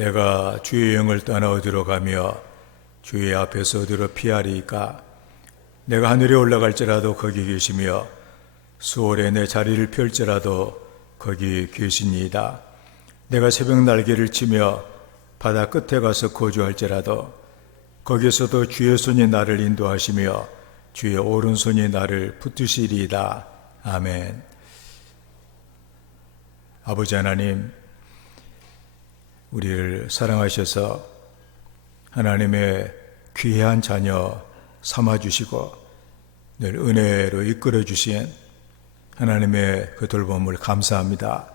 내가 주의 영을 떠나 어디로 가며 주의 앞에서 어디로 피하리이까? 내가 하늘에 올라갈지라도 거기 계시며 수월에 내 자리를 펼지라도 거기 계시니이다. 내가 새벽 날개를 치며 바다 끝에 가서 거주할지라도 거기서도 주의 손이 나를 인도하시며 주의 오른손이 나를 붙드시리이다. 아멘. 아버지 하나님, 우리를 사랑하셔서 하나님의 귀한 자녀 삼아주시고 늘 은혜로 이끌어주신 하나님의 그 돌봄을 감사합니다.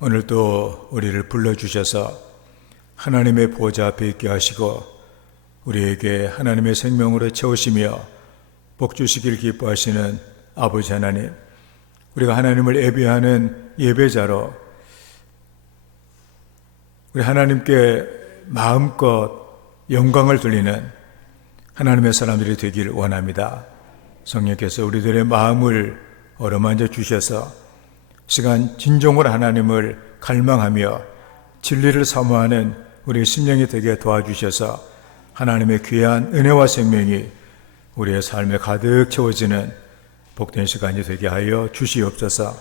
오늘도 우리를 불러주셔서 하나님의 보좌 앞에 있게 하시고 우리에게 하나님의 생명으로 채우시며 복 주시길 기뻐하시는 아버지 하나님, 우리가 하나님을 예배하는 예배자로 우리 하나님께 마음껏 영광을 돌리는 하나님의 사람들이 되길 원합니다. 성령께서 우리들의 마음을 어루만져 주셔서 시간 진정으로 하나님을 갈망하며 진리를 사모하는 우리의 심령이 되게 도와주셔서 하나님의 귀한 은혜와 생명이 우리의 삶에 가득 채워지는 복된 시간이 되게 하여 주시옵소서.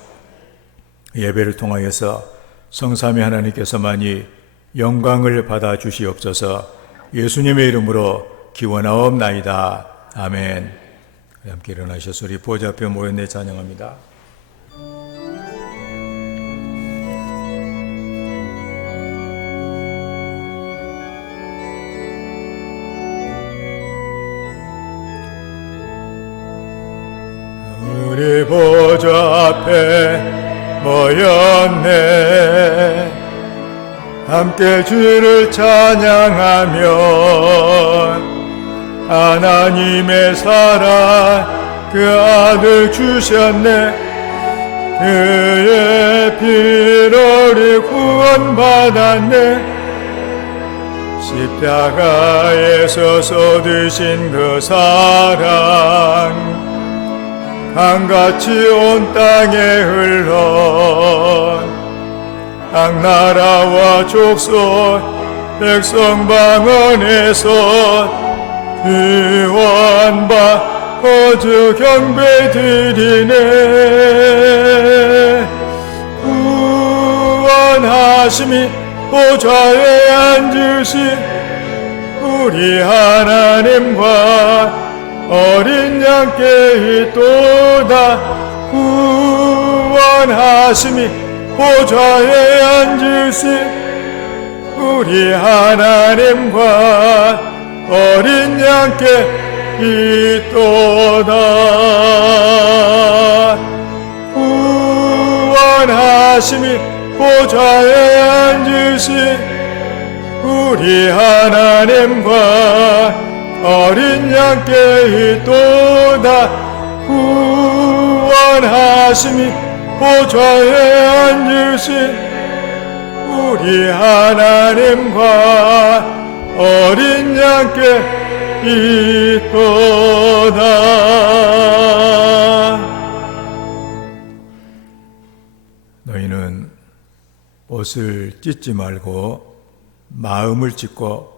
예배를 통하여서 성삼위 하나님께서만이 영광을 받아 주시옵소서. 예수님의 이름으로 기원하옵나이다. 아멘. 함께 일어나셔서 우리 보좌 앞에 모였네 찬양합니다. 우리 보좌 앞에 모였네. 함께 주를 찬양하며 하나님의 사랑 그 아들 주셨네. 그의 피로 우리 구원받았네. 십자가에서 쏟으신 그 사랑 강같이 온 땅에 흘러 각 나라와 족속 백성 방언에서 구원받 거저 경배 드리네. 구원하심이 보좌에 앉으신 우리 하나님과 어린 양께 있도다. 구원하심이 보좌에 앉으신 우리 하나님과 어린 양께 있도다. 구원하심이 보좌에 앉으신 우리 하나님과 어린 양께 있도다. 구원하심이 보좌에 앉으신 우리 하나님과 어린 양께 있도다. 너희는 옷을 찢지 말고 마음을 찢고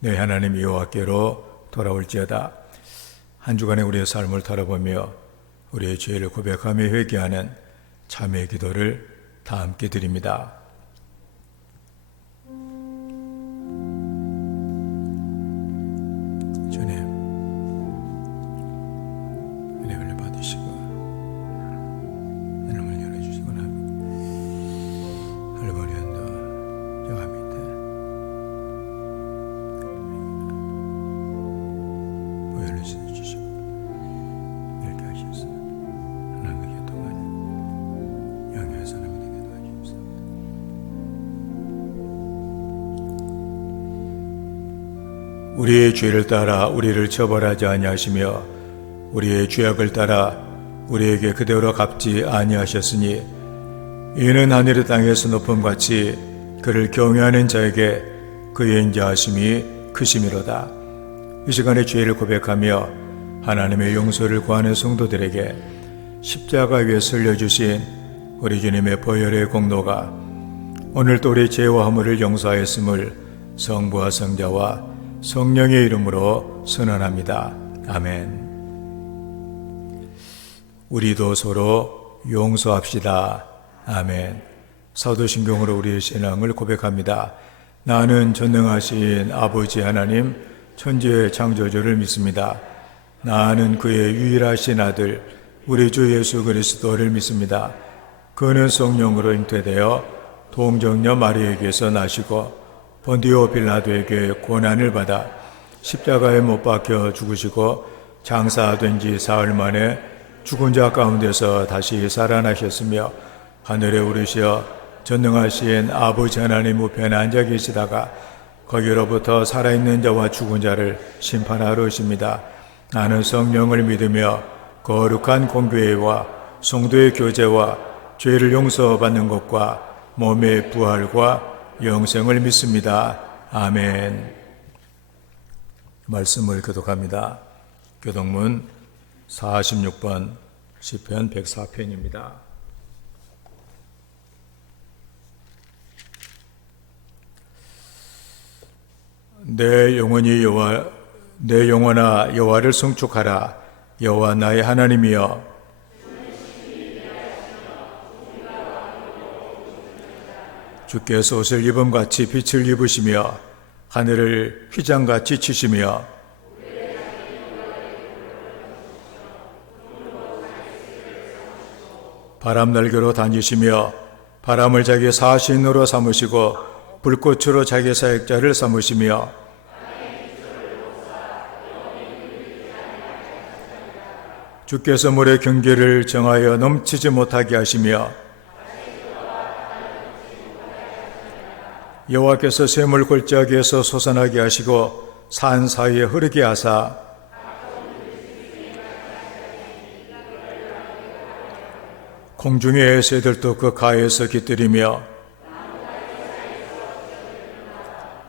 너희 하나님 여호와께로 돌아올지어다. 한 주간의 우리의 삶을 돌아보며 우리의 죄를 고백하며 회개하는 참회의 기도를 다 함께 드립니다. 주님, 은혜를 받으시고 하늘을 열어주시고 할머니한도 저가 밑에 보혈을 주시고 이렇게 하셔서 하나님께 동안 양해의 사람이 되게 도와주옵소서. 우리의 죄를 따라 우리를 처벌하지 아니하시며 우리의 죄악을 따라 우리에게 그대로 갚지 아니하셨으니 이는 하늘의 땅에서 높음같이 그를 경외하는 자에게 그의 인자하심이 크심이로다. 이 시간에 죄를 고백하며 하나님의 용서를 구하는 성도들에게 십자가 위에 설려주신 우리 주님의 보혈의 공로가 오늘도 우리 죄와 허물을 용서하였음을 성부와 성자와 성령의 이름으로 선언합니다. 아멘. 우리도 서로 용서합시다. 아멘. 사도신경으로 우리의 신앙을 고백합니다. 나는 전능하신 아버지 하나님 천지의 창조주를 믿습니다. 나는 그의 유일하신 아들 우리 주 예수 그리스도를 믿습니다. 그는 성령으로 잉태되어 동정녀 마리에게서 나시고 본디오 빌라도에게 고난을 받아 십자가에 못 박혀 죽으시고 장사된 지 사흘 만에 죽은 자 가운데서 다시 살아나셨으며 하늘에 오르시어 전능하신 아버지 하나님 우편에 앉아 계시다가 거기로부터 살아있는 자와 죽은 자를 심판하러 오십니다. 나는 성령을 믿으며 거룩한 공교회와 성도의 교제와 죄를 용서받는 것과 몸의 부활과 영생을 믿습니다. 아멘. 말씀을 교독합니다. 교독문 46번 시편 104편입니다. 내 영혼아 여호와를 송축하라. 여호와 나의 하나님이여. 주께서 옷을 입음같이 빛을 입으시며 하늘을 휘장같이 치시며 바람 날개로 다니시며 바람을 자기 사신으로 삼으시고 불꽃으로 자기 사역자를 삼으시며 주께서 물의 경계를 정하여 넘치지 못하게 하시며 여호와께서 샘을 골짜기에서 솟아나게 하시고 산 사이에 흐르게 하사 공중의 새들도 그 가에서 깃들이며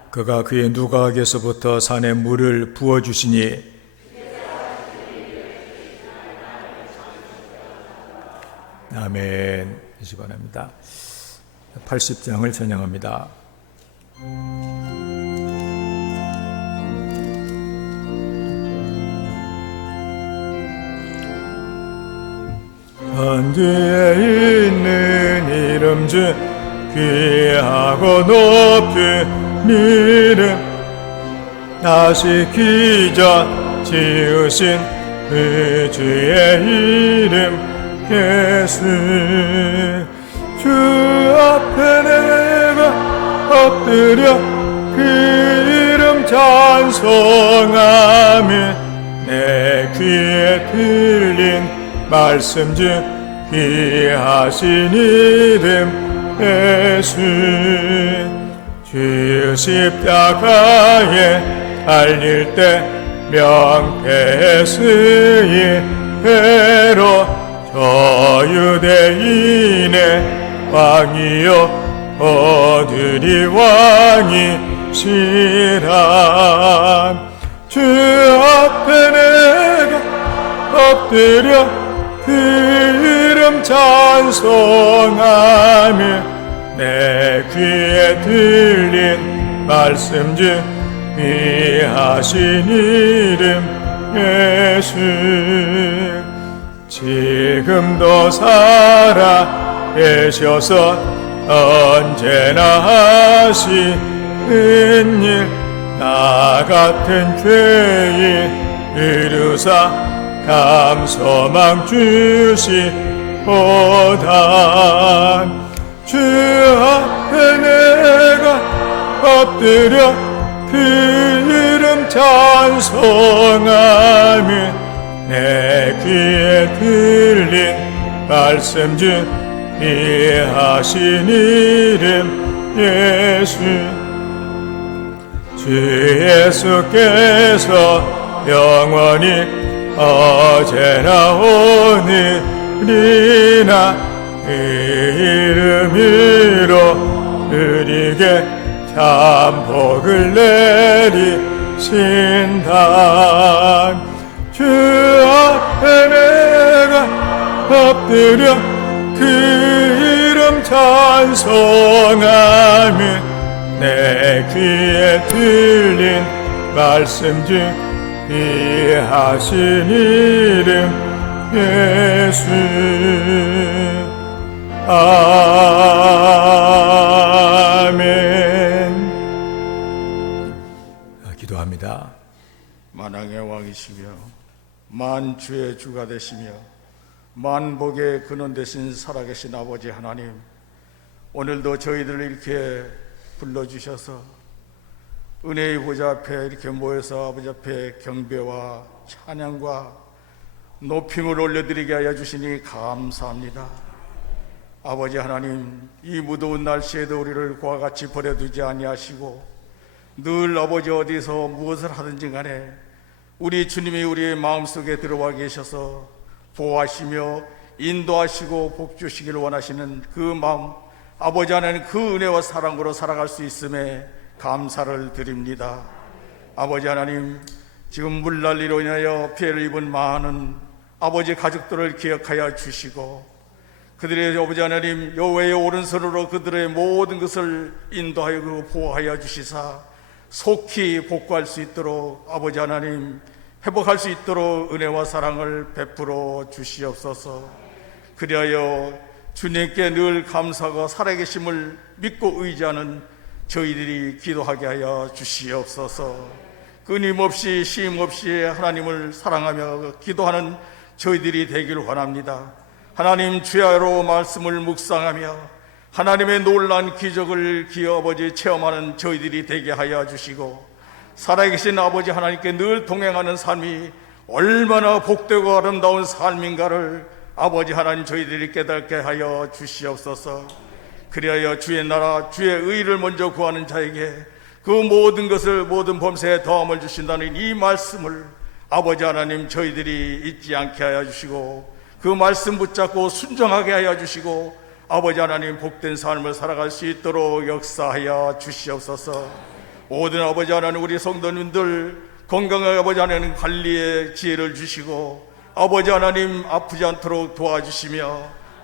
그가 그의 누각에서부터 산에 물을 부어주시니 아멘. 이시 바랍니다. 80장을 찬양합니다. 천지에 있는 이름 중 귀하고 높은 이름 다시 기자 지으신 그 주의 이름 예수 주 앞에 내가 엎드려 그 이름 찬송하며 내 귀에 들린 말씀 중 귀하신 이름 예수 주 십자가에 달릴 때 명패스의 회로 저 유대인의 왕이여 어들이 왕이시라 주 앞에 내가 엎드려 그 이름 찬송하며 내 귀에 들린 말씀 중 귀하신 이름 예수 지금도 살아 계셔서 언제나 하시는 일 나 같은 죄인 이루사 감소망 주시보다 주 앞에 내가 엎드려 그 이름 찬송하며 내 귀에 들린 말씀 중 귀하신 이름 예수 주 예수께서 영원히 어제나 오늘이나 그 이름으로 누리게 참 복을 내리신다 주 앞에 내가 엎드려 그 이름 찬송하며 찬송하며 내 귀에 들린 말씀 중 귀하신 이름 예수. 아멘. 기도합니다. 만왕의 왕이시며 만주의 주가 되시며 만복의 근원 되신 살아계신 아버지 하나님, 오늘도 저희들을 이렇게 불러주셔서 은혜의 보좌 앞에 이렇게 모여서 아버지 앞에 경배와 찬양과 높임을 올려드리게 하여 주시니 감사합니다. 아버지 하나님, 이 무더운 날씨에도 우리를 그와 같이 버려두지 아니하시고 늘 아버지 어디서 무엇을 하든지 간에 우리 주님이 우리의 마음속에 들어와 계셔서 보호하시며 인도하시고 복주시기를 원하시는 그 마음, 아버지 하나님 그 은혜와 사랑으로 살아갈 수 있음에 감사를 드립니다. 아버지 하나님, 지금 물난리로 인하여 피해를 입은 많은 아버지 가족들을 기억하여 주시고 그들의 아버지 하나님 여호와의 오른손으로 그들의 모든 것을 인도하여 보호하여 주시사 속히 복구할 수 있도록 아버지 하나님 회복할 수 있도록 은혜와 사랑을 베풀어 주시옵소서. 그리하여 주님께 늘 감사하고 살아계심을 믿고 의지하는 저희들이 기도하게 하여 주시옵소서. 끊임없이 쉼없이 하나님을 사랑하며 기도하는 저희들이 되기를 원합니다. 하나님 주야로 말씀을 묵상하며 하나님의 놀라운 기적을 기어 아버지 체험하는 저희들이 되게 하여 주시고 살아계신 아버지 하나님께 늘 동행하는 삶이 얼마나 복되고 아름다운 삶인가를 아버지 하나님 저희들이 깨닫게 하여 주시옵소서. 그리하여 주의 나라 주의 의를 먼저 구하는 자에게 그 모든 것을 모든 범사에 더함을 주신다는 이 말씀을 아버지 하나님 저희들이 잊지 않게 하여 주시고 그 말씀 붙잡고 순종하게 하여 주시고 아버지 하나님 복된 삶을 살아갈 수 있도록 역사하여 주시옵소서. 모든 아버지 하나님 우리 성도님들 건강하게 아버지 하나님 관리의 지혜를 주시고 아버지 하나님 아프지 않도록 도와주시며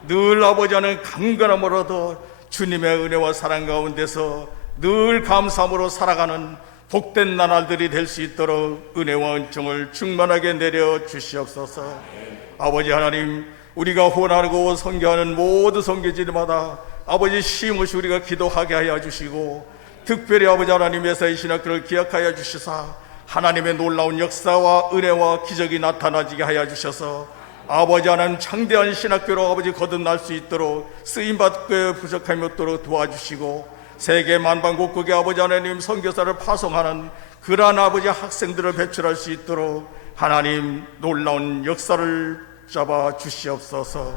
늘 아버지 하나님 강건함으로도 주님의 은혜와 사랑 가운데서 늘 감사함으로 살아가는 복된 나날들이 될 수 있도록 은혜와 은총을 충만하게 내려 주시옵소서. 아버지 하나님, 우리가 후원하고 선교하는 모든 선교지마다 아버지 쉼없이 우리가 기도하게 하여 주시고 특별히 아버지 하나님께서 이 신학교를 기억하여 주시사 하나님의 놀라운 역사와 은혜와 기적이 나타나지게 하여 주셔서 아버지 하나님 창대한 신학교로 아버지 거듭날 수 있도록 쓰임받고 부족함이 없도록 도와주시고 세계 만방곡곡에 아버지 하나님 선교사를 파송하는 그러한 아버지 학생들을 배출할 수 있도록 하나님 놀라운 역사를 잡아 주시옵소서.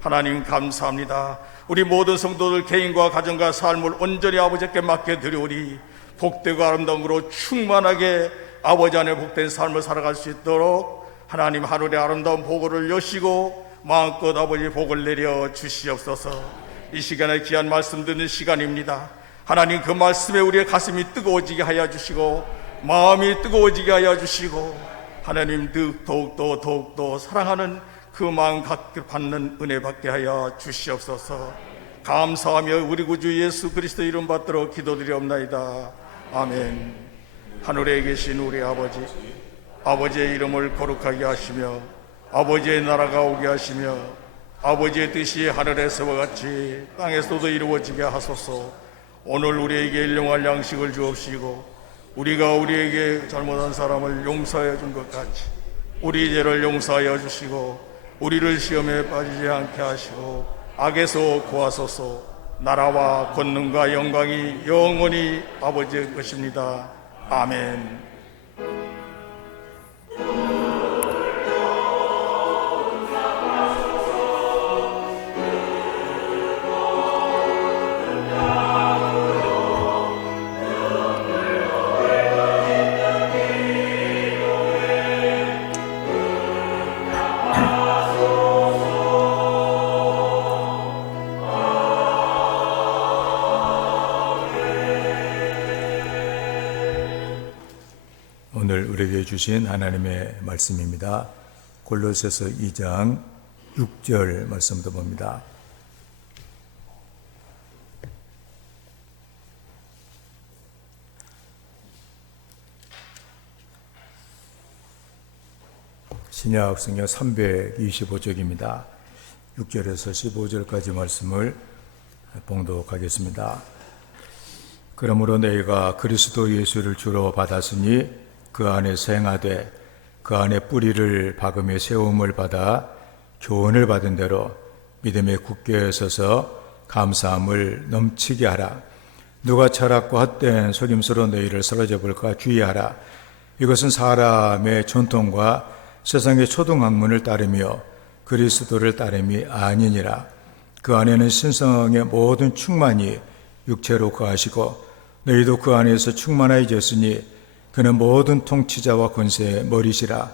하나님 감사합니다. 우리 모든 성도들 개인과 가정과 삶을 온전히 아버지께 맡겨 드리오니 복되고 아름다움으로 충만하게 아버지 안에 복된 삶을 살아갈 수 있도록 하나님 하늘의 아름다운 복을 여시고 마음껏 아버지 복을 내려 주시옵소서. 이 시간에 귀한 말씀 듣는 시간입니다. 하나님 그 말씀에 우리의 가슴이 뜨거워지게 하여 주시고 마음이 뜨거워지게 하여 주시고 하나님 더욱더 사랑하는 그 마음 갖게 받는 은혜 받게 하여 주시옵소서. 감사하며 우리 구주 예수 그리스도 이름 받들어 기도드리옵나이다. 아멘. 하늘에 계신 우리 아버지, 아버지의 이름을 거룩하게 하시며 아버지의 나라가 오게 하시며 아버지의 뜻이 하늘에서와 같이 땅에서도 이루어지게 하소서. 오늘 우리에게 일용할 양식을 주옵시고 우리가 우리에게 잘못한 사람을 용서하여 준 것 같이 우리 죄를 용서하여 주시고 우리를 시험에 빠지지 않게 하시고 악에서 구하소서. 나라와 권능과 영광이 영원히 아버지의 것입니다. 아멘. 오늘 우리에게 주신 하나님의 말씀입니다. 골로새서 2장 6절 말씀도 봅니다. 신약 성경 325쪽입니다. 6절에서 15절까지 말씀을 봉독하겠습니다. 그러므로 너희가 그리스도 예수를 주로 받았으니 그 안에서 행하되 그 안에 뿌리를 박음에 세움을 받아 교훈을 받은 대로 믿음에 굳게 서서 감사함을 넘치게 하라. 누가 철학과 헛된 속임수로 너희를 사로잡 볼까 주의하라. 이것은 사람의 전통과 세상의 초등학문을 따르며 그리스도를 따름이 아니니라. 그 안에는 신성의 모든 충만이 육체로 거하시고 너희도 그 안에서 충만해졌으니 그는 모든 통치자와 권세의 머리시라.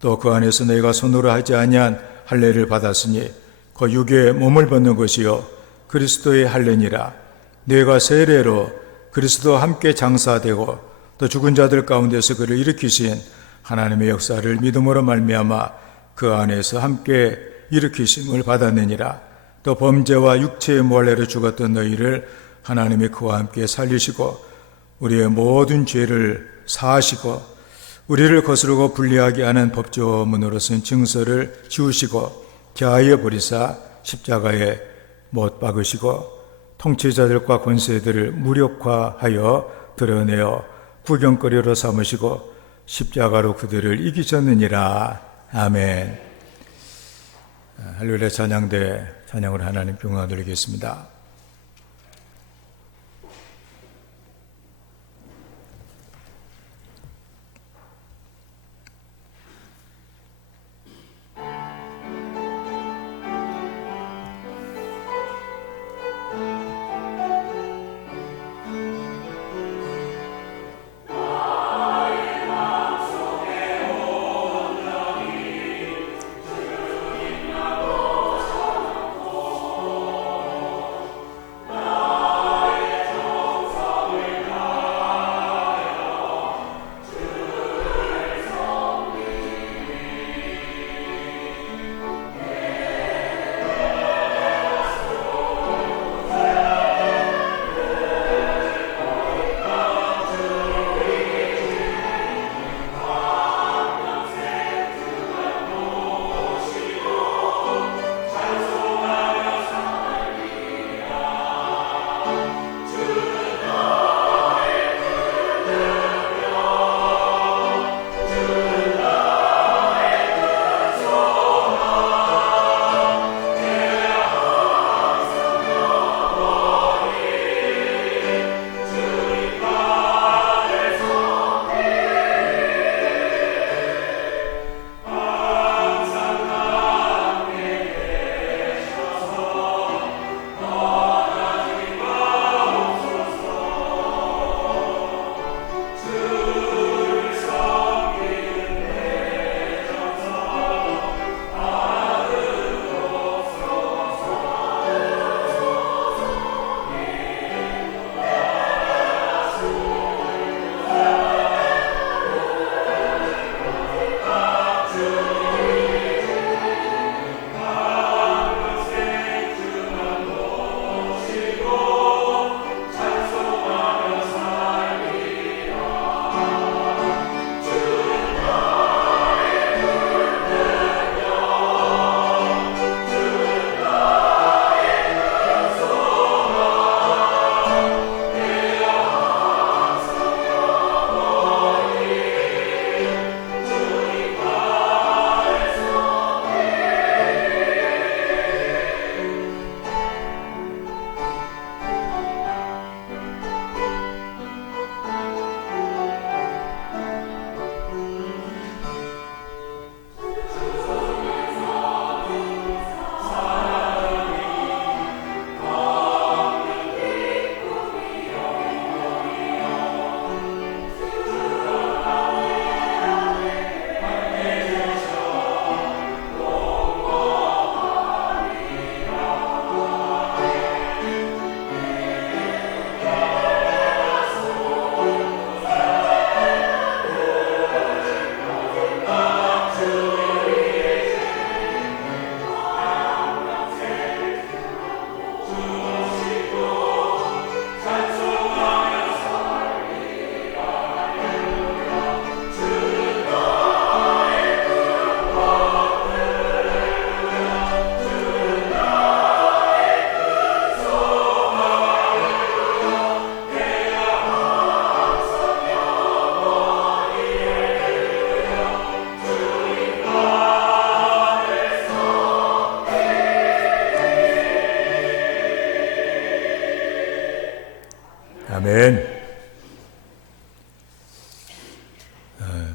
또 그 안에서 너희가 손으로 하지 아니한 할례를 받았으니 그 육의 몸을 벗는 것이요 그리스도의 할례니라. 너희가 세례로 그리스도와 함께 장사되고 또 죽은 자들 가운데서 그를 일으키신 하나님의 역사를 믿음으로 말미암아 그 안에서 함께 일으키심을 받았느니라. 또 범죄와 육체의 모할례로 죽었던 너희를 하나님이 그와 함께 살리시고 우리의 모든 죄를 사하시고 우리를 거스르고 불리하게 하는 법조문으로서는 증서를 지우시고 자하여 버리사 십자가에 못 박으시고 통치자들과 권세들을 무력화하여 드러내어 구경거리로 삼으시고 십자가로 그들을 이기셨느니라. 아멘. 할렐루야. 찬양대 찬양으로 하나님 평강 드리겠습니다.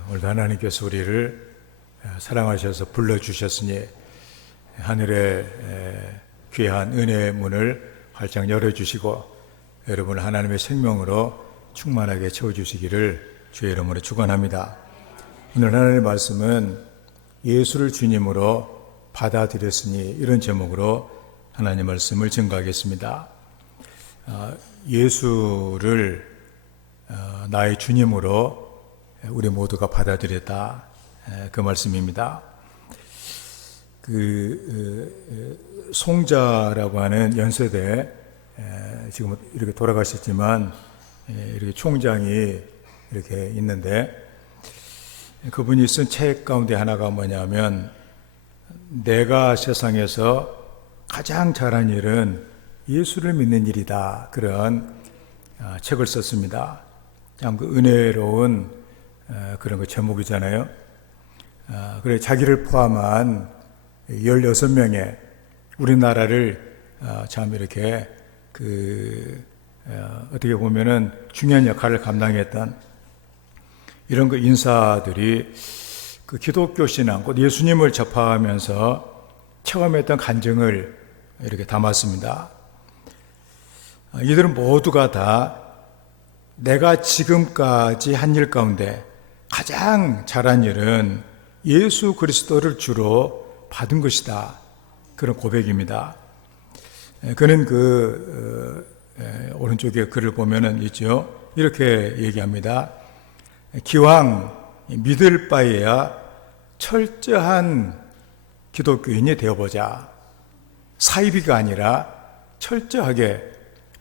오늘도 하나님께서 우리를 사랑하셔서 불러주셨으니 하늘의 귀한 은혜의 문을 활짝 열어주시고 여러분을 하나님의 생명으로 충만하게 채워주시기를 주의 이름으로 축원합니다. 오늘 하나님의 말씀은 예수를 주님으로 받아들였으니 이런 제목으로 하나님의 말씀을 증거하겠습니다. 예수를 나의 주님으로 우리 모두가 받아들였다, 그 말씀입니다. 송자라고 하는 연세대, 지금 이렇게 돌아가셨지만 이렇게 총장이 이렇게 있는데, 그분이 쓴 책 가운데 하나가 뭐냐면 내가 세상에서 가장 잘한 일은 예수를 믿는 일이다, 그런 책을 썼습니다. 참 그 은혜로운 그런 그 제목이잖아요. 그래 자기를 포함한 16명의 우리나라를 참 이렇게 어떻게 보면은 중요한 역할을 감당했던 이런 그 인사들이 그 기독교 신앙, 곧 예수님을 접하면서 체험했던 간증을 이렇게 담았습니다. 이들은 모두가 다 내가 지금까지 한 일 가운데 가장 잘한 일은 예수 그리스도를 주로 받은 것이다, 그런 고백입니다. 그는 오른쪽에 글을 보면은 있죠. 이렇게 얘기합니다. 기왕 믿을 바에야 철저한 기독교인이 되어보자. 사이비가 아니라 철저하게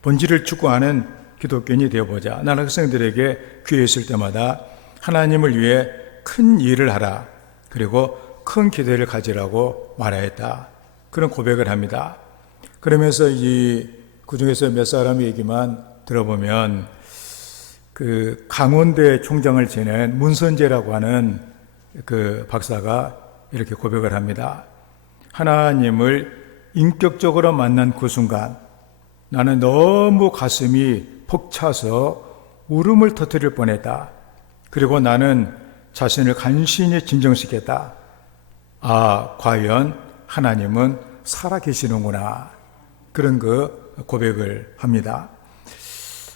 본질을 추구하는 기독교인이 되어보자. 나는 학생들에게 귀에 있을 때마다 하나님을 위해 큰 일을 하라, 그리고 큰 기대를 가지라고 말하였다, 그런 고백을 합니다. 그러면서 그 중에서 몇 사람의 얘기만 들어보면 그 강원대 총장을 지낸 문선재라고 하는 그 박사가 이렇게 고백을 합니다. 하나님을 인격적으로 만난 그 순간 나는 너무 가슴이 벅차서 울음을 터뜨릴 뻔했다. 그리고 나는 자신을 간신히 진정시켰다. 아, 과연 하나님은 살아계시는구나, 그런 그 고백을 합니다.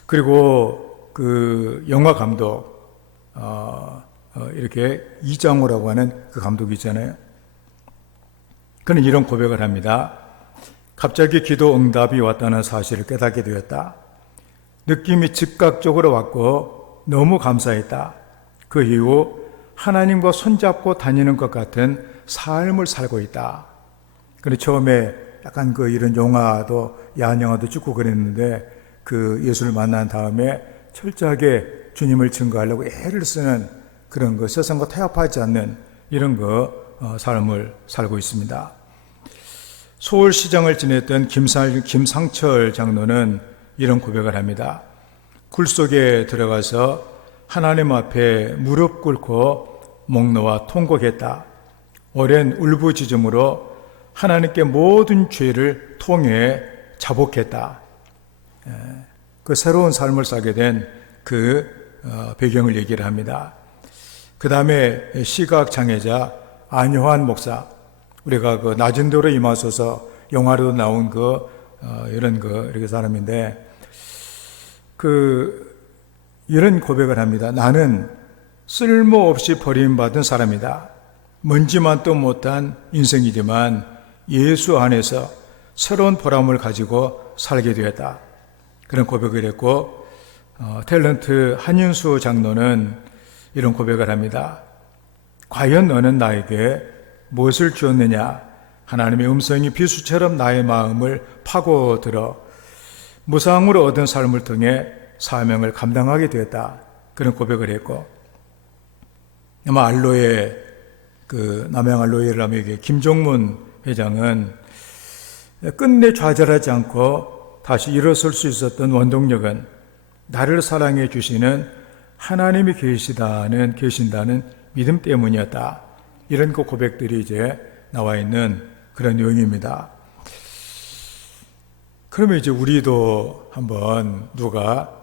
그리고 그 영화 감독, 이렇게 이장호라고 하는 그 감독이 있잖아요. 그는 이런 고백을 합니다. 갑자기 기도 응답이 왔다는 사실을 깨닫게 되었다. 느낌이 즉각적으로 왔고 너무 감사했다. 그 이후 하나님과 손잡고 다니는 것 같은 삶을 살고 있다. 그런데 처음에 약간 이런 영화도, 야한 영화도 찍고 그랬는데 그 예수를 만난 다음에 철저하게 주님을 증거하려고 애를 쓰는 그런 세상과 타협하지 않는 이런 삶을 살고 있습니다. 서울시장을 지냈던 김상철 장로는 이런 고백을 합니다. 굴 속에 들어가서 하나님 앞에 무릎 꿇고 목 놓아 통곡했다. 오랜 울부짖음으로 하나님께 모든 죄를 통해 자복했다. 그 새로운 삶을 살게 된 배경을 얘기를 합니다. 그 다음에 시각장애자 안효한 목사, 우리가 낮은 데로 임하소서 영화로 나온 이런 이렇게 사람인데 이런 고백을 합니다. 나는 쓸모없이 버림받은 사람이다. 먼지만도 못한 인생이지만 예수 안에서 새로운 보람을 가지고 살게 되었다, 그런 고백을 했고, 탤런트 한윤수 장로는 이런 고백을 합니다. 과연 너는 나에게 무엇을 주었느냐? 하나님의 음성이 비수처럼 나의 마음을 파고들어 무상으로 얻은 삶을 통해 사명을 감당하게 되었다, 그런 고백을 했고, 아마 알로에 남양 알로에라면의 김종문 회장은 끝내 좌절하지 않고 다시 일어설 수 있었던 원동력은 나를 사랑해 주시는 하나님이 계신다는 믿음 때문이었다, 이런 고백들이 이제 나와 있는 그런 내용입니다. 그러면 이제 우리도 한번 누가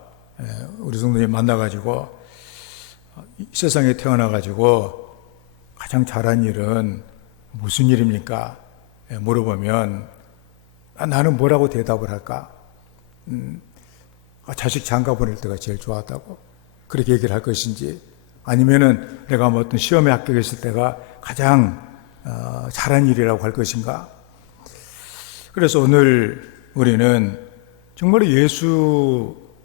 우리 성도님 만나가지고 세상에 태어나가지고 가장 잘한 일은 무슨 일입니까? 물어보면 나는 뭐라고 대답을 할까? 자식 장가 보낼 때가 제일 좋았다고 그렇게 얘기를 할 것인지, 아니면은 내가 뭐 어떤 시험에 합격했을 때가 가장 잘한 일이라고 할 것인가? 그래서 오늘 우리는 정말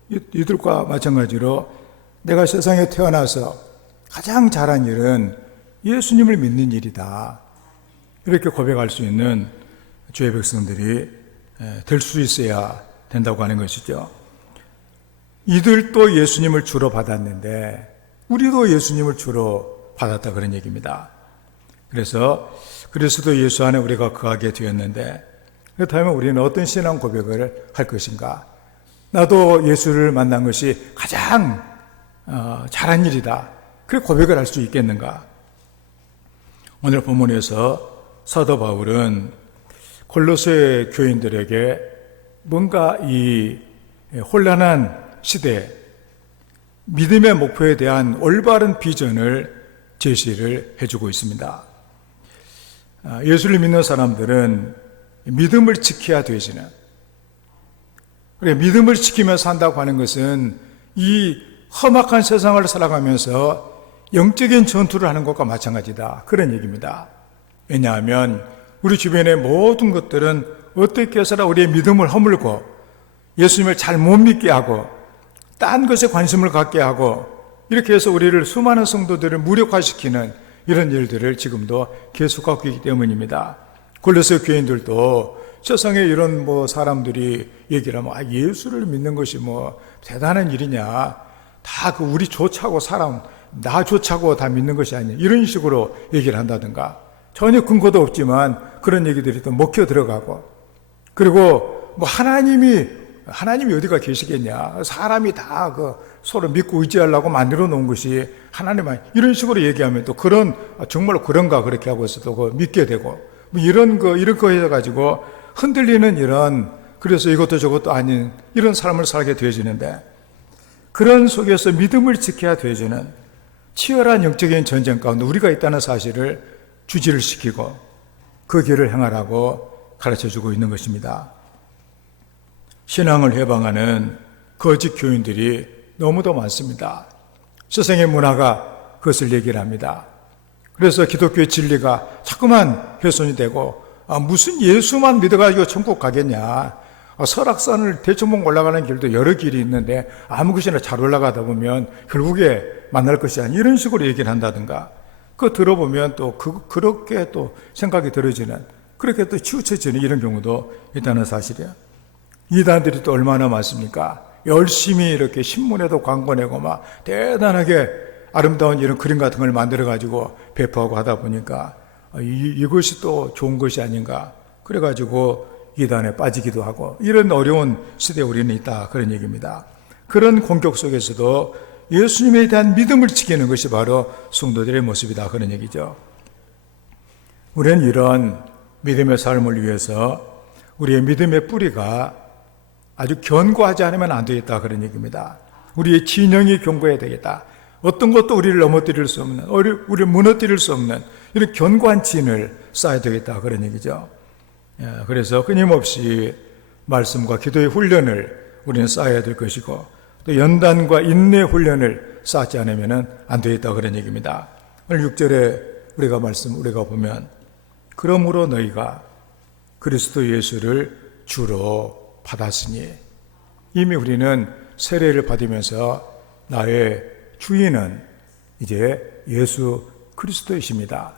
이들과 마찬가지로 내가 세상에 태어나서 가장 잘한 일은 예수님을 믿는 일이다, 이렇게 고백할 수 있는 주의 백성들이 될 수 있어야 된다고 하는 것이죠. 이들도 예수님을 주로 받았는데 우리도 예수님을 주로 받았다, 그런 얘기입니다. 그래서 그리스도 예수 안에 우리가 거하게 되었는데, 그렇다면 우리는 어떤 신앙 고백을 할 것인가? 나도 예수를 만난 것이 가장 잘한 일이다, 그렇게 고백을 할 수 있겠는가? 오늘 본문에서 사도 바울은 골로새 교인들에게 뭔가 이 혼란한 시대, 믿음의 목표에 대한 올바른 비전을 제시를 해주고 있습니다. 예수를 믿는 사람들은 믿음을 지켜야 되지는, 믿음을 지키며 산다고 하는 것은 이 험악한 세상을 살아가면서 영적인 전투를 하는 것과 마찬가지다, 그런 얘기입니다. 왜냐하면 우리 주변의 모든 것들은 어떻게 해서라 우리의 믿음을 허물고 예수님을 잘 못 믿게 하고 딴 것에 관심을 갖게 하고, 이렇게 해서 우리를 수많은 성도들을 무력화시키는 이런 일들을 지금도 계속하고 있기 때문입니다. 골로새 교인들도 세상에 이런 사람들이 얘기를 하면 예수를 믿는 것이 대단한 일이냐, 다 우리 좋자고 나 좋자고 다 믿는 것이 아니냐, 이런 식으로 얘기를 한다든가, 전혀 근거도 없지만 그런 얘기들이 또 먹혀 들어가고, 그리고 하나님이 어디가 계시겠냐, 사람이 다 서로 믿고 의지하려고 만들어 놓은 것이 하나님만, 이런 식으로 얘기하면 또 정말 그런가 그렇게 하고 있어도 믿게 되고, 이런 거 해가지고 흔들리는 그래서 이것도 저것도 아닌 이런 삶을 살게 되어지는데, 그런 속에서 믿음을 지켜야 되어지는 치열한 영적인 전쟁 가운데 우리가 있다는 사실을 주지를 시키고 그 길을 행하라고 가르쳐주고 있는 것입니다. 신앙을 해방하는 거짓 교인들이 너무도 많습니다. 세상의 문화가 그것을 얘기를 합니다. 그래서 기독교의 진리가 자꾸만 훼손이 되고, 무슨 예수만 믿어가지고 천국 가겠냐, 설악산을 대청봉 올라가는 길도 여러 길이 있는데 아무 것이나 잘 올라가다 보면 결국에 만날 것이 아니, 이런 식으로 얘기를 한다든가, 그거 들어보면 또 그렇게 또 생각이 들어지는, 그렇게 또 치우쳐지는 이런 경우도 있다는 사실이에요. 이단들이 또 얼마나 많습니까? 열심히 이렇게 신문에도 광고 내고 대단하게 아름다운 이런 그림 같은 걸 만들어가지고 배포하고 하다 보니까 이것이 또 좋은 것이 아닌가, 그래가지고 이단에 빠지기도 하고, 이런 어려운 시대에 우리는 있다, 그런 얘기입니다. 그런 공격 속에서도 예수님에 대한 믿음을 지키는 것이 바로 성도들의 모습이다, 그런 얘기죠. 우리는 이런 믿음의 삶을 위해서 우리의 믿음의 뿌리가 아주 견고하지 않으면 안 되겠다, 그런 얘기입니다. 우리의 진영이 견고해야 되겠다. 어떤 것도 우리를 넘어뜨릴 수 없는, 우리를 무너뜨릴 수 없는 이런 견고한 진을 쌓아야 되겠다, 그런 얘기죠. 그래서 끊임없이 말씀과 기도의 훈련을 우리는 쌓아야 될 것이고, 또 연단과 인내 훈련을 쌓지 않으면 안 되겠다, 그런 얘기입니다. 오늘 6절에 우리가 보면, 그러므로 너희가 그리스도 예수를 주로 받았으니, 이미 우리는 세례를 받으면서 나의 주인은 이제 예수 그리스도이십니다.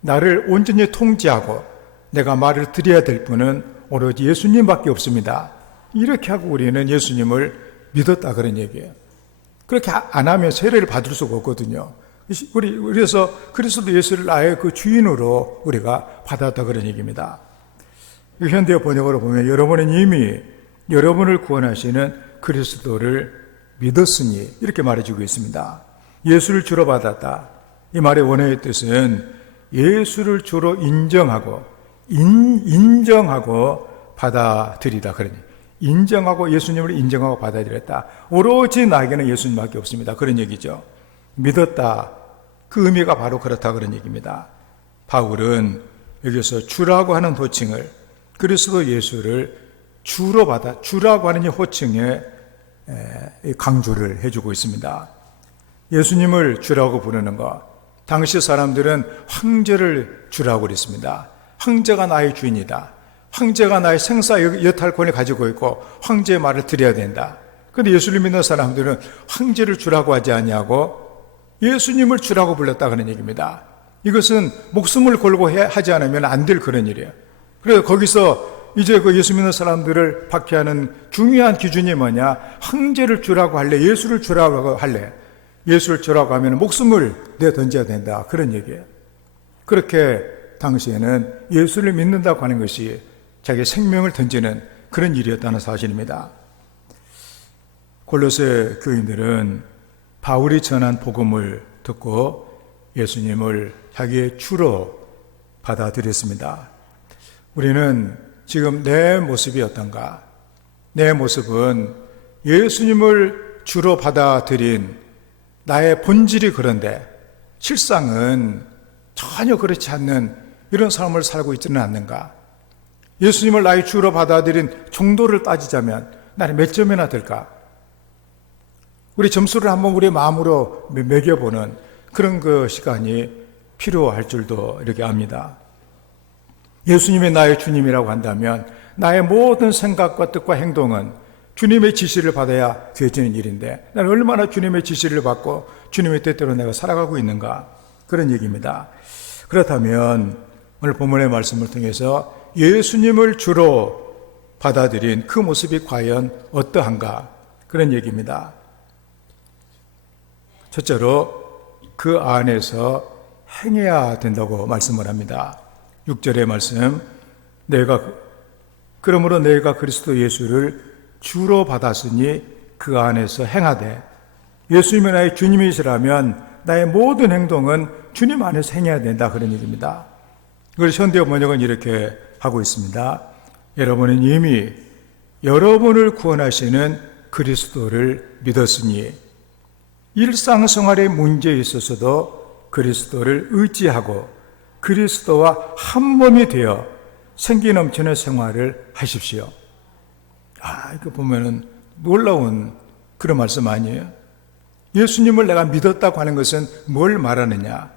나를 온전히 통제하고 내가 말을 드려야 될 분은 오로지 예수님밖에 없습니다. 이렇게 하고 우리는 예수님을 믿었다, 그런 얘기예요. 그렇게 안 하면 세례를 받을 수가 없거든요. 그래서 그리스도 예수를 나의 그 주인으로 우리가 받았다, 그런 얘기입니다. 현대 번역으로 보면 여러분은 이미 여러분을 구원하시는 그리스도를 믿었으니, 이렇게 말해주고 있습니다. 예수를 주로 받았다. 이 말의 원어의 뜻은 예수를 주로 인정하고 받아들이다, 그러니 인정하고 예수님을 인정하고 받아들였다. 오로지 나에게는 예수님밖에 없습니다, 그런 얘기죠. 믿었다. 그 의미가 바로 그렇다 그런 얘기입니다. 바울은 여기서 주라고 하는 호칭을, 그리스도 예수를 주라고 하는 이 호칭에 강조를 해주고 있습니다. 예수님을 주라고 부르는 것, 당시 사람들은 황제를 주라고 그랬습니다. 황제가 나의 주인이다. 황제가 나의 생사 여탈권을 가지고 있고 황제의 말을 들어야 된다. 그런데 예수를 믿는 사람들은 황제를 주라고 하지 아니하고 예수님을 주라고 불렀다 그런 얘기입니다. 이것은 목숨을 걸고 하지 않으면 안 될 그런 일이에요. 그래서 거기서 이제 그 예수 믿는 사람들을 박해하는 중요한 기준이 뭐냐? 황제를 주라고 할래? 예수를 주라고 할래? 예수를 주라고 하면 목숨을 내던져야 된다. 그런 얘기예요. 그렇게 당시에는 예수를 믿는다고 하는 것이 자기 생명을 던지는 그런 일이었다는 사실입니다. 골로새 교인들은 바울이 전한 복음을 듣고 예수님을 자기의 주로 받아들였습니다. 우리는 지금 내 모습이 어떤가? 내 모습은 예수님을 주로 받아들인 나의 본질이 그런데 실상은 전혀 그렇지 않는 이런 삶을 살고 있지는 않는가? 예수님을 나의 주로 받아들인 정도를 따지자면 나는 몇 점이나 될까? 우리 점수를 한번 우리 마음으로 매겨보는 그런 그 시간이 필요할 줄도 이렇게 압니다. 예수님이 나의 주님이라고 한다면 나의 모든 생각과 뜻과 행동은 주님의 지시를 받아야 되어지는 일인데 나는 얼마나 주님의 지시를 받고 주님의 뜻대로 내가 살아가고 있는가? 그런 얘기입니다. 그렇다면 오늘 본문의 말씀을 통해서 예수님을 주로 받아들인 그 모습이 과연 어떠한가? 그런 얘기입니다. 첫째로 그 안에서 행해야 된다고 말씀을 합니다. 6절의 말씀, 그러므로 내가 그리스도 예수를 주로 받았으니 그 안에서 행하되, 예수님이 나의 주님이시라면 나의 모든 행동은 주님 안에서 행해야 된다. 그런 얘기입니다. 이걸 현대어 번역은 이렇게 하고 있습니다. 여러분은 이미 여러분을 구원하시는 그리스도를 믿었으니 일상생활의 문제에 있어서도 그리스도를 의지하고 그리스도와 한 몸이 되어 생기 넘치는 생활을 하십시오. 이거 보면은 놀라운 그런 말씀 아니에요? 예수님을 내가 믿었다고 하는 것은 뭘 말하느냐?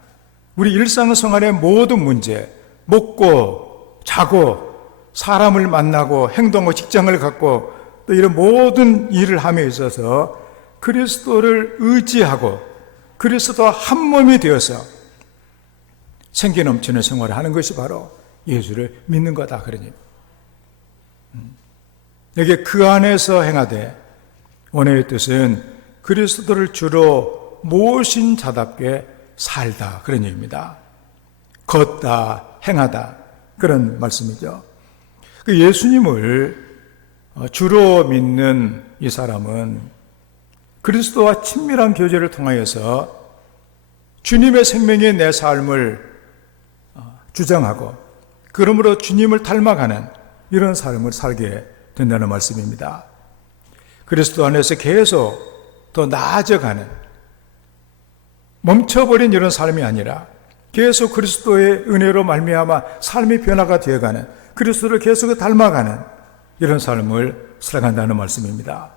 우리 일상생활의 모든 문제, 먹고, 자고, 사람을 만나고, 행동하고, 직장을 갖고, 또 이런 모든 일을 함에 있어서 그리스도를 의지하고 그리스도와 한 몸이 되어서 생기 넘치는 생활을 하는 것이 바로 예수를 믿는 거다. 그러니 여기 그 안에서 행하되, 원어의 뜻은 그리스도를 주로 모신 자답게 살다. 그런 얘기입니다. 걷다, 행하다. 그런 말씀이죠. 그 예수님을 주로 믿는 이 사람은 그리스도와 친밀한 교제를 통하여서 주님의 생명이 내 삶을 주장하고 그러므로 주님을 닮아가는 이런 삶을 살게 된다는 말씀입니다. 그리스도 안에서 계속 더 나아져가는, 멈춰버린 이런 삶이 아니라 계속 그리스도의 은혜로 말미암아 삶의 변화가 되어가는, 그리스도를 계속 닮아가는 이런 삶을 살아간다는 말씀입니다.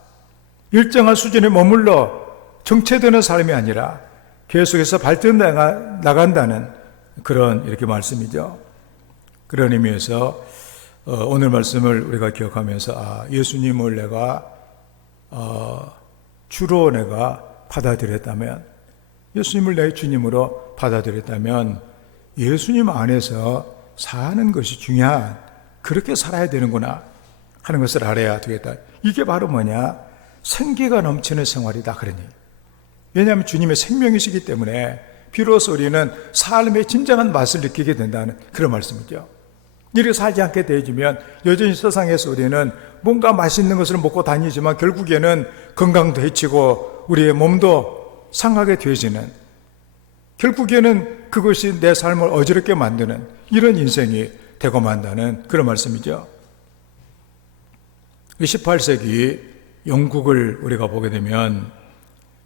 일정한 수준에 머물러 정체되는 삶이 아니라 계속해서 발전해 나간다는 그런 이렇게 말씀이죠. 그런 의미에서 오늘 말씀을 우리가 기억하면서 예수님을 내가 주로 내가 받아들였다면, 예수님을 내 주님으로 받아들였다면 예수님 안에서 사는 것이 중요한, 그렇게 살아야 되는구나 하는 것을 알아야 되겠다. 이게 바로 뭐냐? 생기가 넘치는 생활이다. 그러니 왜냐하면 주님의 생명이시기 때문에 비로소 우리는 삶의 진정한 맛을 느끼게 된다는 그런 말씀이죠. 이렇게 살지 않게 되어지면 여전히 세상에서 우리는 뭔가 맛있는 것을 먹고 다니지만 결국에는 건강도 해치고 우리의 몸도 상하게 되어지는, 결국에는 그것이 내 삶을 어지럽게 만드는 이런 인생이 되고 만다는 그런 말씀이죠. 18세기 영국을 우리가 보게 되면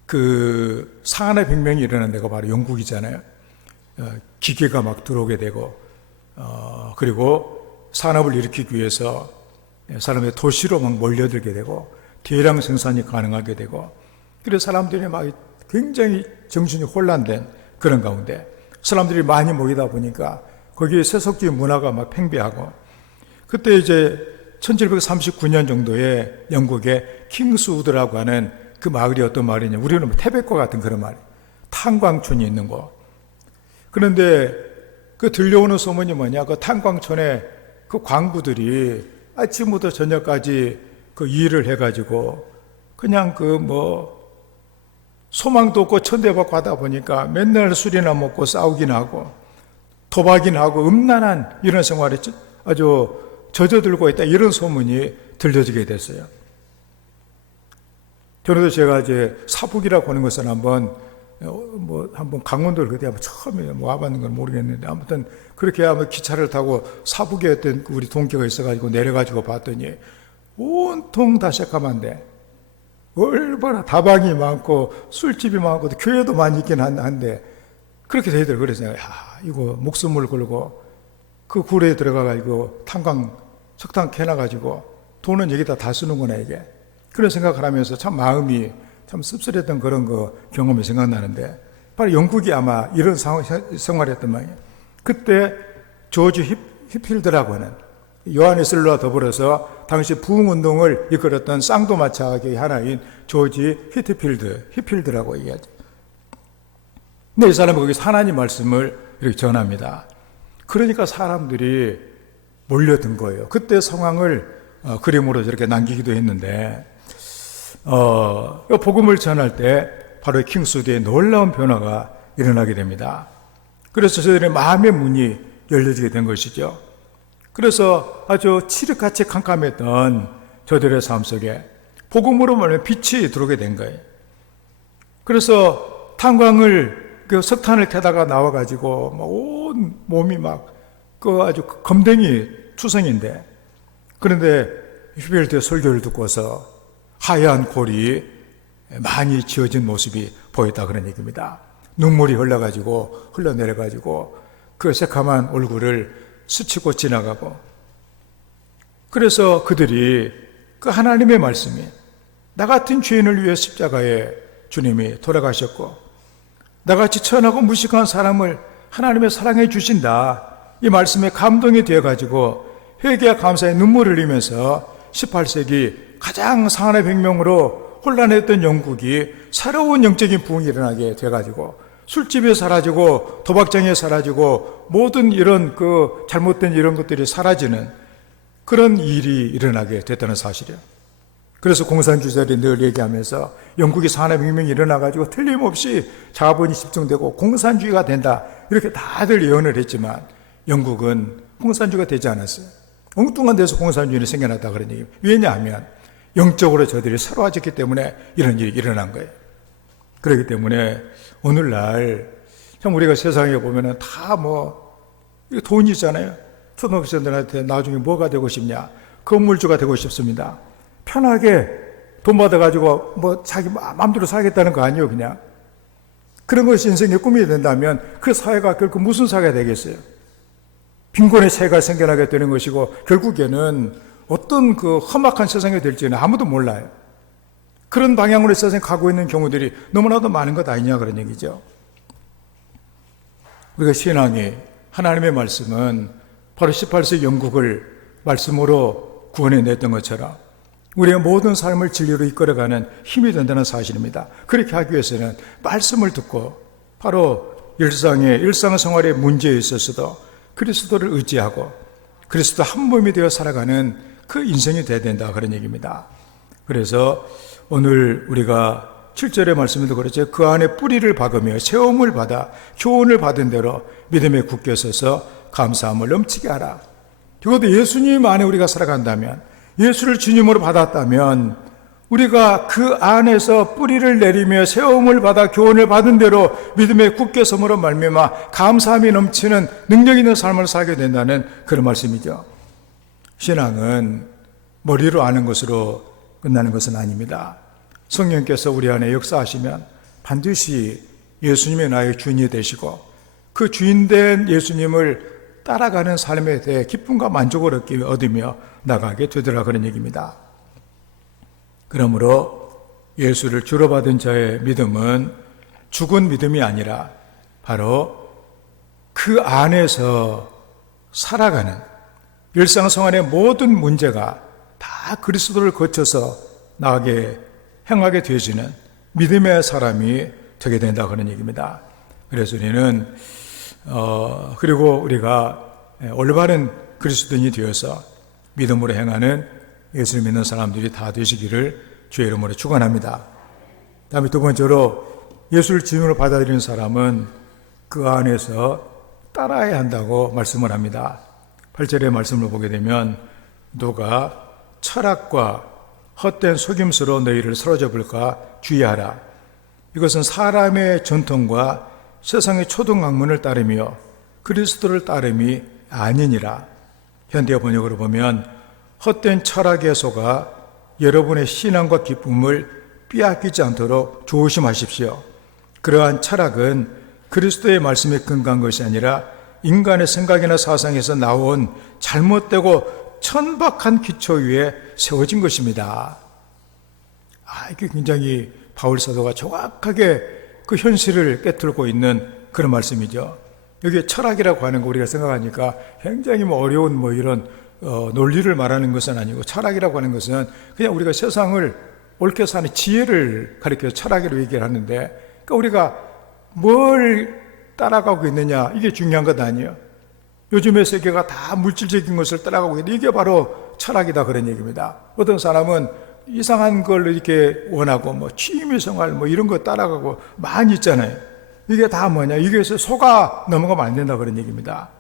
그 산업혁명이 일어난 데가 바로 영국이잖아요. 기계가 막 들어오게 되고, 그리고 산업을 일으키기 위해서 사람들이 도시로 막 몰려들게 되고, 대량 생산이 가능하게 되고, 그래서 사람들이 막 굉장히 정신이 혼란된 그런 가운데 사람들이 많이 모이다 보니까 거기에 세속주의 문화가 막 팽배하고, 그때 이제 1739년 정도에 영국의 킹스우드라고 하는 그 마을이 어떤 마을이냐, 우리는 뭐 태백과 같은 그런 마을, 탄광촌이 있는 곳. 그런데 그 들려오는 소문이 뭐냐, 그 탄광촌에 그 광부들이 아침부터 저녁까지 그 일을 해가지고 그냥 그 뭐 소망도 없고 천대받고 하다 보니까 맨날 술이나 먹고 싸우긴 하고 도박이나 하고 음란한 이런 생활이 아주 젖어들고 있다, 이런 소문이 들려지게 됐어요. 저도 제가 이제 사북이라고 하는 것은 한번 강원도를 그때 한번 처음에 와봤는 건 모르겠는데, 아무튼 그렇게 한번 기차를 타고 사북에 어떤 우리 동기가 있어가지고 내려가지고 봤더니 온통 다 새까만데 얼마나 다방이 많고 술집이 많고 교회도 많이 있긴 한데 그렇게 되더라고요. 그래서 이거 목숨을 걸고 그 굴에 들어가가지고 석탄 캐놔가지고 돈은 여기다 다 쓰는구나, 이게. 그런 생각을 하면서 참 마음이 참 씁쓸했던 그런 경험이 생각나는데, 바로 영국이 아마 이런 생활이었단 말이에요. 그때 조지 히필드라고 하는 요하네슬러와 더불어서 당시 부흥운동을 이끌었던 쌍도마차의 하나인 조지 히필드라고 얘기하죠. 근데 이 사람은 거기서 하나님 말씀을 이렇게 전합니다. 그러니까 사람들이 몰려든 거예요. 그때 상황을 그림으로 저렇게 남기기도 했는데, 복음을 전할 때 바로 킹스우드에 놀라운 변화가 일어나게 됩니다. 그래서 저들의 마음의 문이 열려지게 된 것이죠. 그래서 아주 칠흑같이 캄캄했던 저들의 삶 속에 복음으로 말하면 빛이 들어오게 된 거예요. 그래서 석탄을 캐다가 나와가지고 온 몸이 아주 검댕이 투성인데, 그런데 히필드의 설교를 듣고서 하얀 골이 많이 지어진 모습이 보였다, 그런 얘기입니다. 눈물이 흘러내려가지고 그 새카만 얼굴을 스치고 지나가고, 그래서 그들이 그 하나님의 말씀이 나 같은 죄인을 위해 십자가에 주님이 돌아가셨고 나같이 천하고 무식한 사람을 하나님의 사랑해 주신다, 이 말씀에 감동이 되어가지고 회개와 감사의 눈물을 흘리면서 18세기 가장 산업혁명으로 혼란했던 영국이 새로운 영적인 부흥이 일어나게 돼가지고 술집이 사라지고 도박장이 사라지고 모든 이런 잘못된 이런 것들이 사라지는 그런 일이 일어나게 됐다는 사실이에요. 그래서 공산주의자들이 늘 얘기하면서 영국이 산업혁명이 일어나가지고 틀림없이 자본이 집중되고 공산주의가 된다, 이렇게 다들 예언을 했지만 영국은 공산주의가 되지 않았어요. 엉뚱한 데서 공산주의는 생겨났다, 그런 얘기예요. 왜냐하면 영적으로 저들이 새로워졌기 때문에 이런 일이 일어난 거예요. 그렇기 때문에 오늘날 참 우리가 세상에 보면은 다 돈이잖아요. 초등학생들한테 나중에 뭐가 되고 싶냐? 건물주가 되고 싶습니다. 편하게 돈 받아가지고 자기 마음대로 살겠다는 거 아니에요, 그냥. 그런 것이 인생의 꿈이 된다면 그 사회가 결국 무슨 사회가 되겠어요? 빈곤의 세계가 생겨나게 되는 것이고, 결국에는 어떤 험악한 세상이 될지는 아무도 몰라요. 그런 방향으로 세상에 가고 있는 경우들이 너무나도 많은 것 아니냐, 그런 얘기죠. 우리가 신앙이, 하나님의 말씀은 바로 18세기 영국을 말씀으로 구원해냈던 것처럼 우리의 모든 삶을 진리로 이끌어가는 힘이 된다는 사실입니다. 그렇게 하기 위해서는 말씀을 듣고 바로 일상생활의 문제에 있어서도 그리스도를 의지하고 그리스도 한 몸이 되어 살아가는 그 인생이 되어야 된다, 그런 얘기입니다. 그래서 오늘 우리가 7절의 말씀에도 그렇죠. 그 안에 뿌리를 박으며 세움을 받아 교훈을 받은 대로 믿음에 굳게 서서 감사함을 넘치게 하라. 적어도 예수님 안에 우리가 살아간다면, 예수를 주님으로 받았다면 우리가 그 안에서 뿌리를 내리며 세움을 받아 교훈을 받은 대로 믿음에 굳게 섬으로 말미암아 감사함이 넘치는 능력 있는 삶을 살게 된다는 그런 말씀이죠. 신앙은 머리로 아는 것으로 끝나는 것은 아닙니다. 성령께서 우리 안에 역사하시면 반드시 예수님의 나의 주인이 되시고 그 주인된 예수님을 따라가는 삶에 대해 기쁨과 만족을 얻으며 나가게 되더라 그런 얘기입니다. 그러므로 예수를 주로 받은 자의 믿음은 죽은 믿음이 아니라 바로 그 안에서 살아가는 일상생활의 모든 문제가 다 그리스도를 거쳐서 나가게 행하게 되어지는 믿음의 사람이 되게 된다 그런 얘기입니다. 그래서 우리는 그리고 우리가 올바른 그리스도인이 되어서 믿음으로 행하는 예수를 믿는 사람들이 다 되시기를 주의 이름으로 축원합니다. 다음에 두 번째로 예수를 주인으로 받아들이는 사람은 그 안에서 따라야 한다고 말씀을 합니다. 8절의 말씀을 보게 되면 누가 철학과 헛된 속임수로 너희를 사로잡 을까 주의하라. 이것은 사람의 전통과 세상의 초등학문을 따르며 그리스도를 따름이 아니니라. 현대 번역으로 보면 헛된 철학에 속아 여러분의 신앙과 기쁨을 빼앗기지 않도록 조심하십시오. 그러한 철학은 그리스도의 말씀에 근거한 것이 아니라 인간의 생각이나 사상에서 나온 잘못되고 천박한 기초 위에 세워진 것입니다. 이게 굉장히 바울 사도가 정확하게 그 현실을 깨뜨리고 있는 그런 말씀이죠. 여기 철학이라고 하는 거 우리가 생각하니까 굉장히 어려운 이런 논리를 말하는 것은 아니고, 철학이라고 하는 것은 그냥 우리가 세상을 옳게 사는 지혜를 가리켜 철학이라고 얘기를 하는데, 그러니까 우리가 뭘 따라가고 있느냐, 이게 중요한 것 아니에요. 요즘의 세계가 다 물질적인 것을 따라가고 있는데 이게 바로 철학이다 그런 얘기입니다. 어떤 사람은 이상한 걸 이렇게 원하고 취미생활 이런 거 따라가고 많이 있잖아요. 이게 다 뭐냐, 이게서 속아 넘어가면 안 된다 그런 얘기입니다.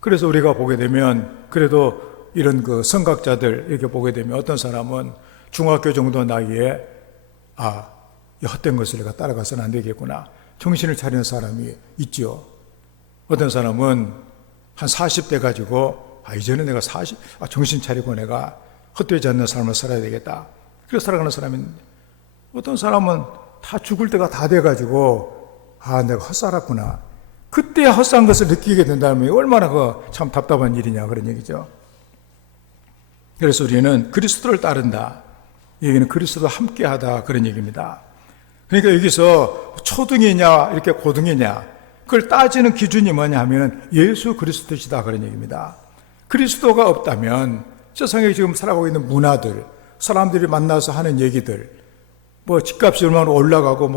그래서 우리가 보게 되면 그래도 이런 그 성각자들 이렇게 보게 되면 어떤 사람은 중학교 정도 나이에 이 헛된 것을 내가 따라가서는 안 되겠구나 정신을 차리는 사람이 있죠. 어떤 사람은 한 40대 가지고 이제는 내가 정신 차리고 내가 헛되지 않는 삶을 살아야 되겠다. 그래서 살아가는 사람이 있는데, 어떤 사람은 다 죽을 때가 다 돼가지고 내가 헛살았구나. 그때 헛산 것을 느끼게 된다면 얼마나 참 답답한 일이냐 그런 얘기죠. 그래서 우리는 그리스도를 따른다. 여기는 그리스도와 함께하다 그런 얘기입니다. 그러니까 여기서 초등이냐 이렇게 고등이냐 그걸 따지는 기준이 뭐냐 하면 예수 그리스도시다 그런 얘기입니다. 그리스도가 없다면 세상에 지금 살아가고 있는 문화들, 사람들이 만나서 하는 얘기들, 집값이 얼마나 올라가고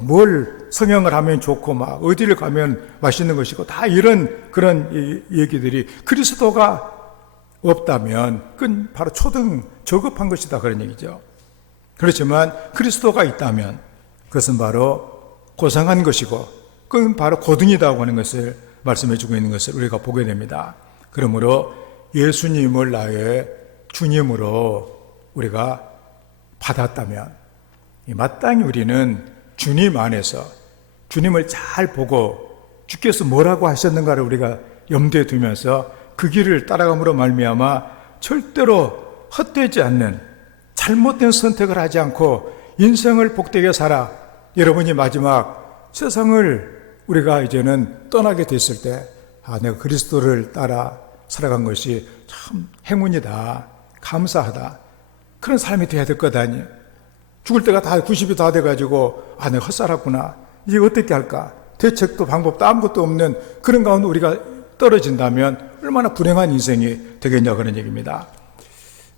뭘 성형을 하면 좋고 어디를 가면 맛있는 것이고 다 이런 그런 얘기들이 그리스도가 없다면 그건 바로 초등 저급한 것이다 그런 얘기죠. 그렇지만 그리스도가 있다면 그것은 바로 고상한 것이고 그건 바로 고등이라고 하는 것을 말씀해 주고 있는 것을 우리가 보게 됩니다. 그러므로 예수님을 나의 주님으로 우리가 받았다면 마땅히 우리는 주님 안에서 주님을 잘 보고 주께서 뭐라고 하셨는가를 우리가 염두에 두면서 그 길을 따라감으로 말미암아 절대로 헛되지 않는 잘못된 선택을 하지 않고 인생을 복되게 살아 여러분이 마지막 세상을 우리가 이제는 떠나게 됐을 때 내가 그리스도를 따라 살아간 것이 참 행운이다, 감사하다, 그런 삶이 돼야 될 것 아니에요. 죽을 때가 다 90이 다 돼가지고 내가 헛살았구나, 이제 어떻게 할까, 대책도 방법도 아무것도 없는 그런 가운데 우리가 떨어진다면 얼마나 불행한 인생이 되겠냐 그런 얘기입니다.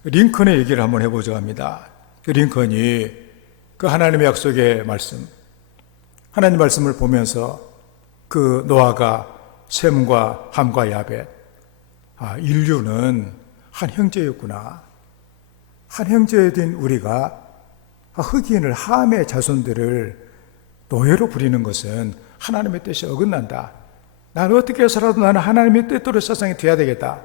링컨의 얘기를 한번 해보자 합니다. 링컨이 그 하나님의 약속의 말씀, 하나님 말씀을 보면서 그 노아가 셈과 함과 야벳, 인류는 한 형제였구나, 한 형제된 우리가 흑인을, 함의 자손들을 노예로 부리는 것은 하나님의 뜻이 어긋난다. 나는 어떻게 해서라도 나는 하나님의 뜻대로 세상에 돼야 되겠다.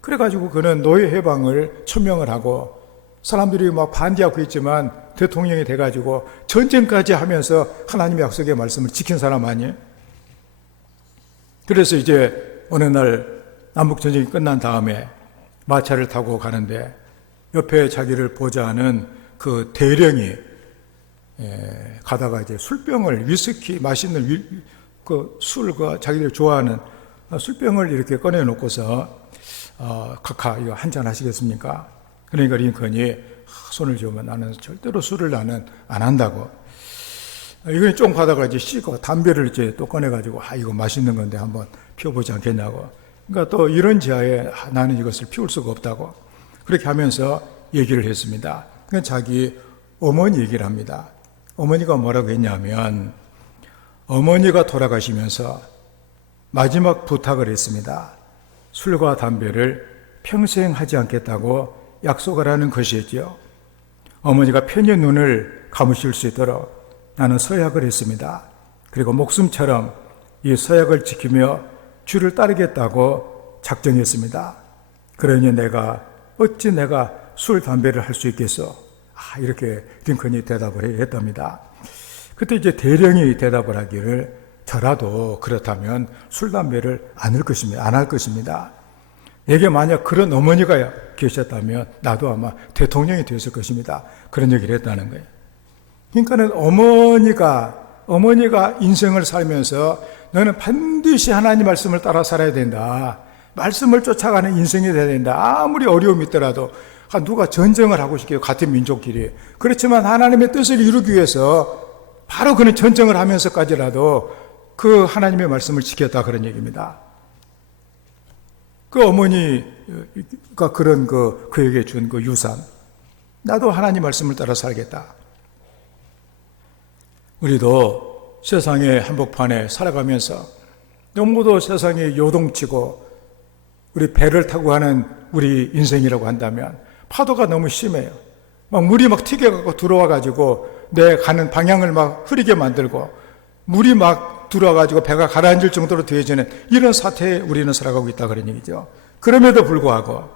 그래가지고 그는 노예 해방을 천명을 하고 사람들이 반대하고 있지만 대통령이 돼가지고 전쟁까지 하면서 하나님의 약속의 말씀을 지킨 사람 아니에요? 그래서 이제 어느 날 남북전쟁이 끝난 다음에 마차를 타고 가는데 옆에 자기를 보좌하는 그 대령이 가다가 이제 술병을 위스키 맛있는 그 술과 자기들이 좋아하는 술병을 이렇게 꺼내놓고서 카카 이거 한잔 하시겠습니까? 그러니까 링컨이 손을 주면 나는 절대로 술을 나는 안 한다고. 이건 좀 가다가 이제 씻고 담배를 이제 또 꺼내가지고 이거 맛있는 건데 한번 피워보지 않겠냐고. 그러니까 또 이런 지하에 나는 이것을 피울 수가 없다고. 그렇게 하면서 얘기를 했습니다. 그러니까 자기 어머니 얘기를 합니다. 어머니가 뭐라고 했냐면 어머니가 돌아가시면서 마지막 부탁을 했습니다. 술과 담배를 평생 하지 않겠다고 약속을 하는 것이었죠. 어머니가 편히 눈을 감으실 수 있도록 나는 서약을 했습니다. 그리고 목숨처럼 이 서약을 지키며 주를 따르겠다고 작정했습니다. 그러니 어찌 내가 술, 담배를 할 수 있겠어? 이렇게 링컨이 대답을 했답니다. 그때 이제 대령이 대답을 하기를 저라도 그렇다면 술, 담배를 안 할 것입니다. 내게 만약 그런 어머니가 계셨다면 나도 아마 대통령이 되었을 것입니다. 그런 얘기를 했다는 거예요. 그러니까는 어머니가 인생을 살면서 너는 반드시 하나님 말씀을 따라 살아야 된다. 말씀을 쫓아가는 인생이 돼야 된다. 아무리 어려움이 있더라도 누가 전쟁을 하고 싶게요. 같은 민족끼리. 그렇지만 하나님의 뜻을 이루기 위해서 바로 그는 전쟁을 하면서까지라도 그 하나님의 말씀을 지켰다 그런 얘기입니다. 그 어머니가 그런 그에게 준 그 유산. 나도 하나님 말씀을 따라 살겠다. 우리도 세상의 한복판에 살아가면서 너무도 세상이 요동치고 우리 배를 타고 가는 우리 인생이라고 한다면 파도가 너무 심해요. 물이 튀겨갖고 들어와가지고 내 가는 방향을 흐리게 만들고 물이 들어와가지고 배가 가라앉을 정도로 되어지는 이런 사태에 우리는 살아가고 있다 그런 얘기죠. 그럼에도 불구하고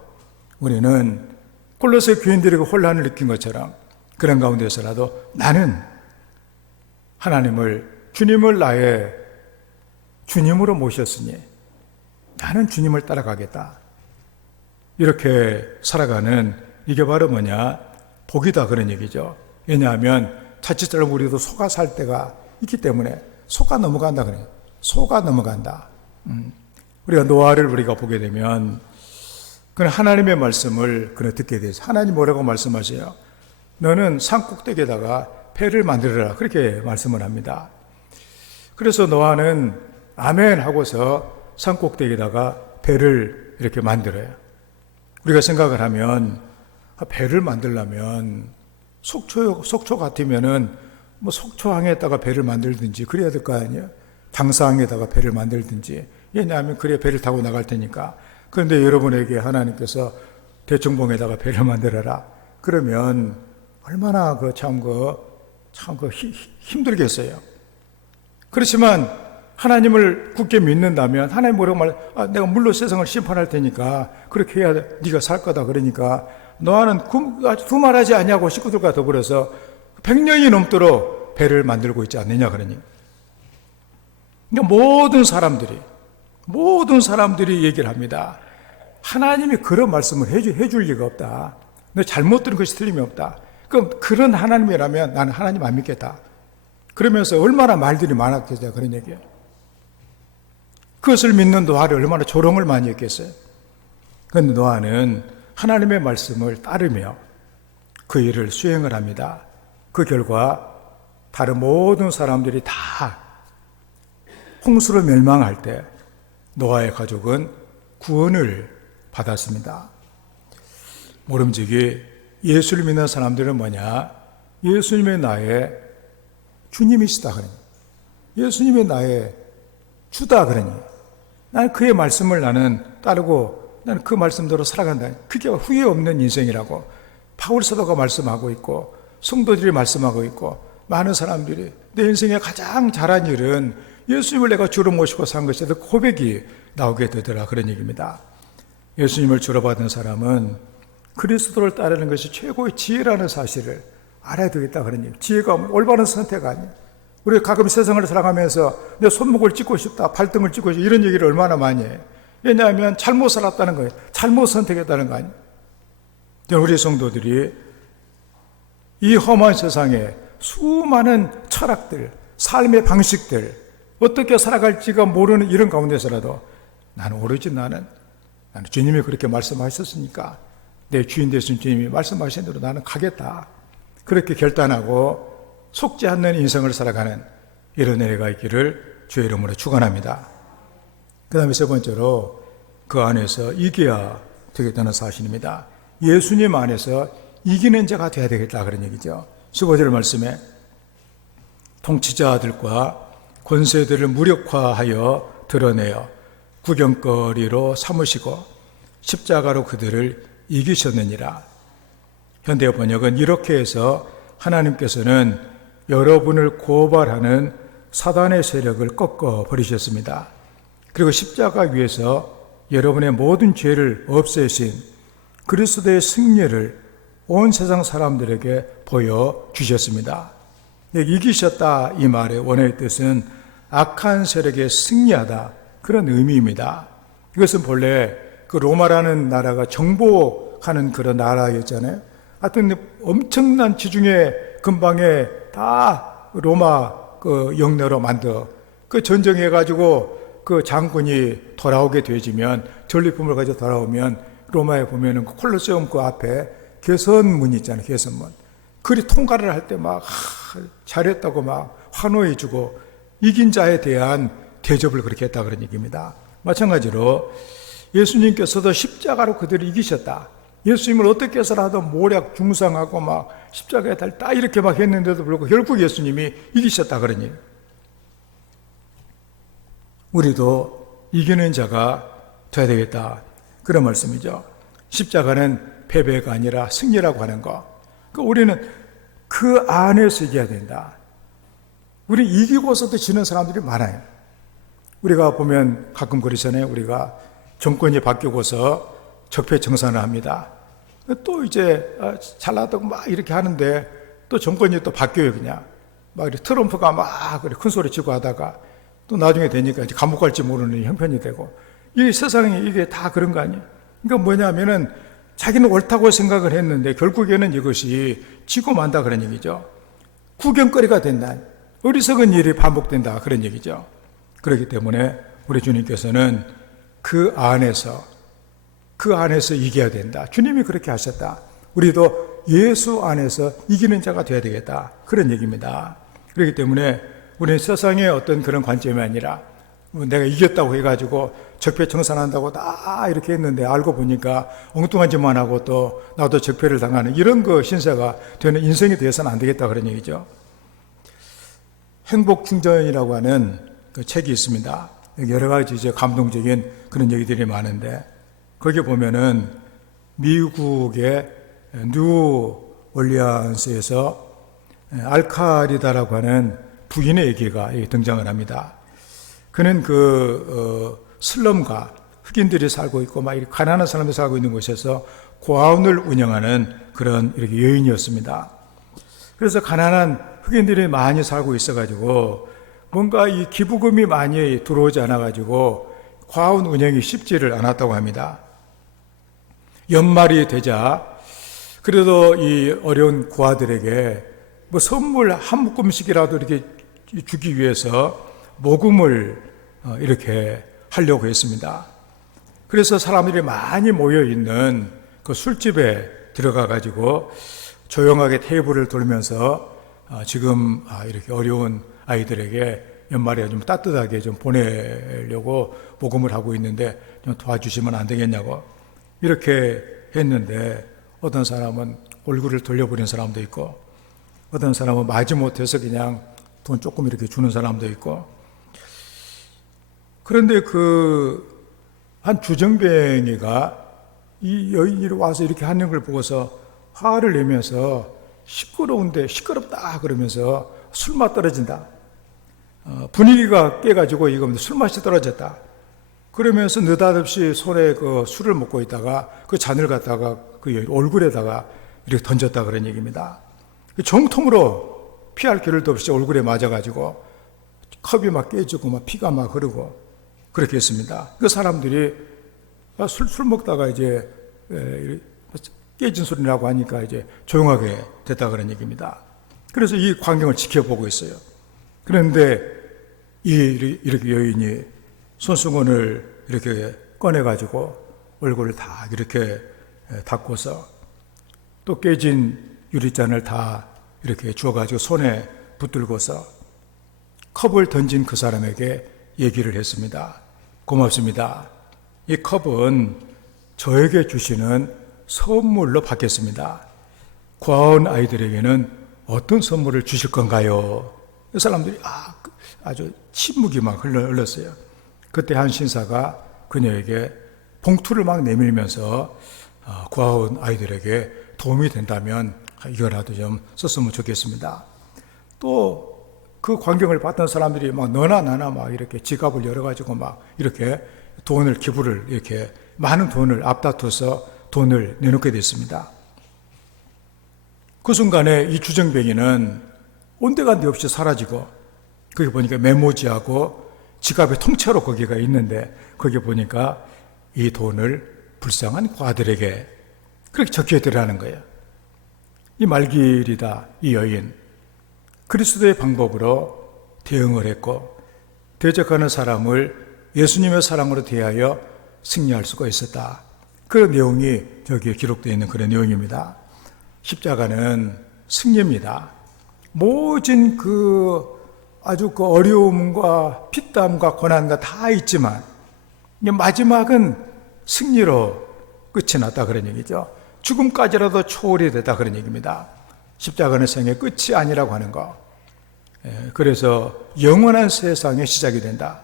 우리는 골로새 교인들이 혼란을 느낀 것처럼 그런 가운데서라도 나는 주님을 나의 주님으로 모셨으니 나는 주님을 따라가겠다. 이렇게 살아가는 이게 바로 복이다 그런 얘기죠. 왜냐하면 자칫 우리도 속아 살 때가 있기 때문에 속아 넘어간다 그래요. 속아 넘어간다. 우리가 노아를 보게 되면 그는 하나님의 말씀을 듣게 되죠. 하나님 뭐라고 말씀하세요? 너는 산 꼭대기에다가 배를 만들어라. 그렇게 말씀을 합니다. 그래서 노아는 아멘 하고서 산 꼭대기에다가 배를 이렇게 만들어요. 우리가 생각을 하면 배를 만들려면 속초 같으면은 속초항에다가 배를 만들든지 그래야 될 거 아니에요. 장사항에다가 배를 만들든지. 왜냐하면 그래야 배를 타고 나갈 테니까. 그런데 여러분에게 하나님께서 대청봉에다가 배를 만들어라. 그러면 얼마나 힘들겠어요. 그렇지만 하나님을 굳게 믿는다면 하나님 뭐라고 내가 물로 세상을 심판할 테니까 그렇게 해야 네가 살 거다. 그러니까 노아는 두말하지 않냐고 식구들과 더불어서 100년이 넘도록 배를 만들고 있지 않느냐 그러니. 그러니까 모든 사람들이 얘기를 합니다. 하나님이 그런 말씀을 해줄 리가 없다. 너 잘못 들은 것이 틀림이 없다. 그럼 그런 하나님이라면 나는 하나님 안 믿겠다. 그러면서 얼마나 말들이 많았겠어요. 그런 얘기예요. 그것을 믿는 노아를 얼마나 조롱을 많이 했겠어요. 그런데 노아는 하나님의 말씀을 따르며 그 일을 수행을 합니다. 그 결과 다른 모든 사람들이 다 홍수로 멸망할 때 노아의 가족은 구원을 받았습니다. 모름지기 예수를 믿는 사람들은 예수님의 나의 주님이시다 그러니. 예수님의 나의 주다 그러니. 나는 그의 말씀을 따르고 나는 그 말씀대로 살아간다. 그게 후회 없는 인생이라고 바울 사도가 말씀하고 있고 성도들이 말씀하고 있고 많은 사람들이 내 인생에 가장 잘한 일은 예수님을 내가 주로 모시고 산 것이다. 그 고백이 나오게 되더라 그런 얘기입니다. 예수님을 주로 받은 사람은 그리스도를 따르는 것이 최고의 지혜라는 사실을 알아야 되겠다 그런 얘기. 지혜가 올바른 선택 아니에요. 우리 가끔 세상을 살아가면서 내 손목을 찢고 싶다, 발등을 찢고 싶다 이런 얘기를 얼마나 많이 해요. 왜냐하면 잘못 살았다는 거예요. 잘못 선택했다는 거 아니에요. 우리 성도들이 이 험한 세상에 수많은 철학들, 삶의 방식들, 어떻게 살아갈지가 모르는 이런 가운데서라도 나는 오로지 나는 주님이 그렇게 말씀하셨으니까 내 주인 되신 주님이 말씀하신 대로 나는 가겠다. 그렇게 결단하고 속지 않는 인생을 살아가는 이런 은혜가 있기를 주의 이름으로 축원합니다. 그 다음에 세 번째로 그 안에서 이겨야 되겠다는 사실입니다. 예수님 안에서 이기는 자가 되어야 되겠다 그런 얘기죠. 15절 말씀에 통치자들과 권세들을 무력화하여 드러내어 구경거리로 삼으시고 십자가로 그들을 이기셨느니라. 현대 번역은 이렇게 해서 하나님께서는 여러분을 고발하는 사단의 세력을 꺾어 버리셨습니다. 그리고 십자가 위에서 여러분의 모든 죄를 없애신 그리스도의 승리를 온 세상 사람들에게 보여주셨습니다. 이기셨다 이 말의 원어의 뜻은 악한 세력에 승리하다 그런 의미입니다. 이것은 본래 그 로마라는 나라가 정복하는 그런 나라였잖아요. 하여튼 엄청난 지중해 근방에 다 로마 그 영내로 만들어 그 전쟁해가지고 그 장군이 돌아오게 되지면 전리품을 가지고 돌아오면 로마에 보면은 그 콜로세움 그 앞에 개선문 있잖아요. 개선문. 그리 통과를 할 때 막 잘했다고 막 환호해주고 이긴 자에 대한 대접을 그렇게 했다 그런 얘기입니다. 마찬가지로 예수님께서도 십자가로 그들을 이기셨다. 예수님을 어떻게 해서라도 모략 중상하고 막 십자가에 달다 이렇게 막 했는데도 불구하고 결국 예수님이 이기셨다 그런 얘기. 우리도 이기는 자가 돼야 되겠다 그런 말씀이죠. 십자가는 패배가 아니라 승리라고 하는 거. 우리는 그 안에서 이겨야 된다. 우리 이기고서도 지는 사람들이 많아요. 우리가 보면 가끔 그러잖아요. 우리가 정권이 바뀌고서 적폐청산을 합니다. 또 이제 잘나다고 막 이렇게 하는데 또 정권이 또 바뀌어요. 그냥 막 트럼프가 막 큰 소리 치고 하다가 또 나중에 되니까 이제 감옥 갈지 모르는 형편이 되고 이 세상에 이게 다 그런 거 아니에요. 그러니까 뭐냐면은 자기는 옳다고 생각을 했는데 결국에는 이것이 지고 만다 그런 얘기죠. 구경거리가 된다. 어리석은 일이 반복된다 그런 얘기죠. 그렇기 때문에 우리 주님께서는 그 안에서 이겨야 된다. 주님이 그렇게 하셨다. 우리도 예수 안에서 이기는 자가 되어야 되겠다. 그런 얘기입니다. 그렇기 때문에 우리는 세상의 어떤 그런 관점이 아니라 내가 이겼다고 해가지고 적폐청산한다고 다 이렇게 했는데 알고 보니까 엉뚱한 짓만 하고 또 나도 적폐를 당하는 이런 그 신세가 되는 인생이 되어서는 안 되겠다 그런 얘기죠. 행복충전이라고 하는 그 책이 있습니다. 여러 가지 이제 감동적인 그런 얘기들이 많은데 거기 보면은 미국의 뉴 올리안스에서 알카리다라고 하는 부인의 얘기가 등장을 합니다. 그는 슬럼가 흑인들이 살고 있고 막 이렇게 가난한 사람들이 살고 있는 곳에서 고아원을 운영하는 그런 이렇게 여인이었습니다. 그래서 가난한 흑인들이 많이 살고 있어가지고 뭔가 이 기부금이 많이 들어오지 않아가지고 고아원 운영이 쉽지를 않았다고 합니다. 연말이 되자 그래도 이 어려운 고아들에게 뭐 선물 한 묶음씩이라도 이렇게 주기 위해서 모금을 이렇게 하려고 했습니다. 그래서 사람들이 많이 모여 있는 그 술집에 들어가 가지고 조용하게 테이블을 돌면서 지금 이렇게 어려운 아이들에게 연말에 좀 따뜻하게 좀 보내려고 모금을 하고 있는데 좀 도와주시면 안 되겠냐고 이렇게 했는데 어떤 사람은 얼굴을 돌려버린 사람도 있고 어떤 사람은 마지못해서 그냥 돈 조금 이렇게 주는 사람도 있고 그런데 한 주정뱅이가 이 여인이 와서 이렇게 하는 걸 보고서 화를 내면서 시끄러운데 시끄럽다 그러면서 술맛 떨어진다. 분위기가 깨가지고 이거 술맛이 떨어졌다. 그러면서 느닷없이 손에 그 술을 먹고 있다가 그 잔을 갖다가 그 얼굴에다가 이렇게 던졌다 그런 얘기입니다. 정통으로 피할 길도 없이 얼굴에 맞아가지고 컵이 막 깨지고 막 피가 막 흐르고 그렇게 했습니다. 그 사람들이 술 먹다가 이제 깨진 소리라고 하니까 이제 조용하게 됐다 그런 얘기입니다. 그래서 이 광경을 지켜보고 있어요. 그런데 이렇게 여인이 손수건을 이렇게 꺼내가지고 얼굴을 다 이렇게 닦고서 또 깨진 유리잔을 다 이렇게 주워가지고 손에 붙들고서 컵을 던진 그 사람에게 얘기를 했습니다. 고맙습니다. 이 컵은 저에게 주시는 선물로 받겠습니다. 구하온 아이들에게는 어떤 선물을 주실 건가요? 그 사람들이 아주 침묵이 막 흘렀어요. 그때 한 신사가 그녀에게 봉투를 막 내밀면서 구하온 아이들에게 도움이 된다면 이거라도 좀 썼으면 좋겠습니다. 또 그 광경을 봤던 사람들이 막 너나 나나 막 이렇게 지갑을 열어가지고 막 이렇게 돈을 기부를 이렇게 많은 돈을 앞다퉈서 돈을 내놓게 됐습니다. 그 순간에 이 주정뱅이는 온데간데 없이 사라지고 거기 보니까 메모지하고 지갑의 통째로 거기가 있는데 거기 보니까 이 돈을 불쌍한 과들에게 그렇게 적혀있더라는 거예요. 이 말길이다 이 여인 그리스도의 방법으로 대응을 했고 대적하는 사람을 예수님의 사랑으로 대하여 승리할 수가 있었다. 그런 내용이 저기에 기록되어 있는 그런 내용입니다. 십자가는 승리입니다. 모진 아주 어려움과 피땀과 고난과 다 있지만 마지막은 승리로 끝이 났다 그런 얘기죠. 죽음까지라도 초월이 됐다 그런 얘기입니다. 십자가는 생의 끝이 아니라고 하는 거. 그래서 영원한 세상의 시작이 된다.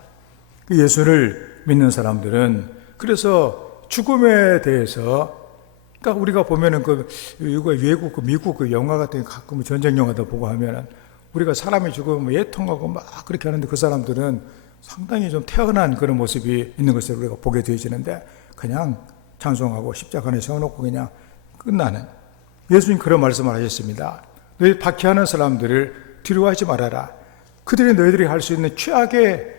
예수를 믿는 사람들은 그래서 죽음에 대해서 그러니까 우리가 보면은 외국 미국 영화 같은 가끔 전쟁 영화도 보고 하면은 우리가 사람이 죽으면 예통하고 막 그렇게 하는데 그 사람들은 상당히 좀 태어난 그런 모습이 있는 것을 우리가 보게 되어지는데 그냥 찬송하고 십자가에 세워놓고 그냥 끝나는 예수님 그런 말씀을 하셨습니다. 너희 박해하는 사람들을 두려워하지 말아라. 그들이 너희들이 할 수 있는 최악의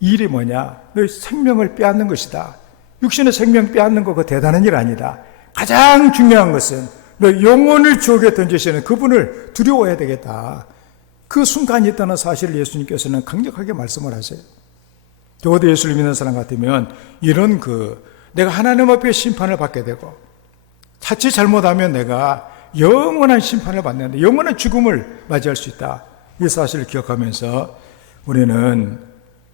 일이 뭐냐? 너희 생명을 빼앗는 것이다. 육신의 생명 빼앗는 거 그거 대단한 일 아니다. 가장 중요한 것은 너 영혼을 지옥에 던지시는 그분을 두려워해야 되겠다. 그 순간이 있다는 사실을 예수님께서는 강력하게 말씀을 하세요. 적어도 예수를 믿는 사람 같으면 이런 내가 하나님 앞에 심판을 받게 되고 자칫 잘못하면 내가 영원한 심판을 받는데 영원한 죽음을 맞이할 수 있다. 이 사실을 기억하면서 우리는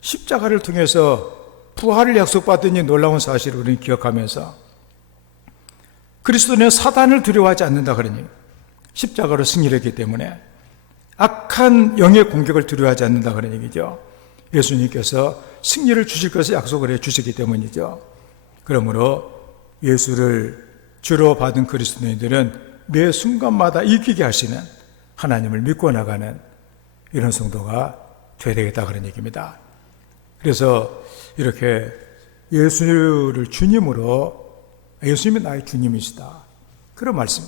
십자가를 통해서 부활을 약속받은 이 놀라운 사실을 우리는 기억하면서 그리스도는 사단을 두려워하지 않는다 그러니 십자가로 승리를 했기 때문에 악한 영의 공격을 두려워하지 않는다 그런 얘기죠. 예수님께서 승리를 주실 것을 약속을 해 주시기 때문이죠. 그러므로 예수를 주로 받은 그리스도인들은 매 순간마다 이기게 하시는 하나님을 믿고 나가는 이런 성도가 되어야 되겠다 그런 얘기입니다. 그래서 이렇게 예수를 주님으로 예수님이 나의 주님이시다 그런 말씀,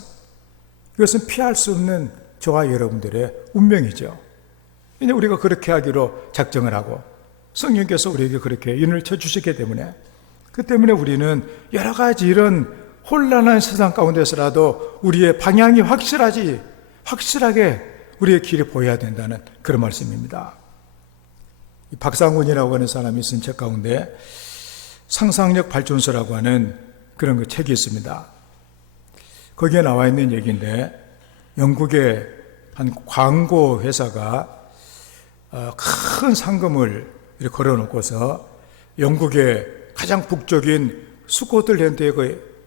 이것은 피할 수 없는 저와 여러분들의 운명이죠. 이제 우리가 그렇게 하기로 작정을 하고 성령께서 우리에게 그렇게 인을 쳐주시기 때문에 그 때문에 우리는 여러 가지 이런 혼란한 세상 가운데서라도 우리의 방향이 확실하게 우리의 길이 보여야 된다는 그런 말씀입니다. 박상훈이라고 하는 사람이 쓴 책 가운데 상상력 발전소라고 하는 그런 책이 있습니다. 거기에 나와 있는 얘기인데 영국의 한 광고 회사가 큰 상금을 이렇게 걸어놓고서 영국의 가장 북쪽인 스코틀랜드의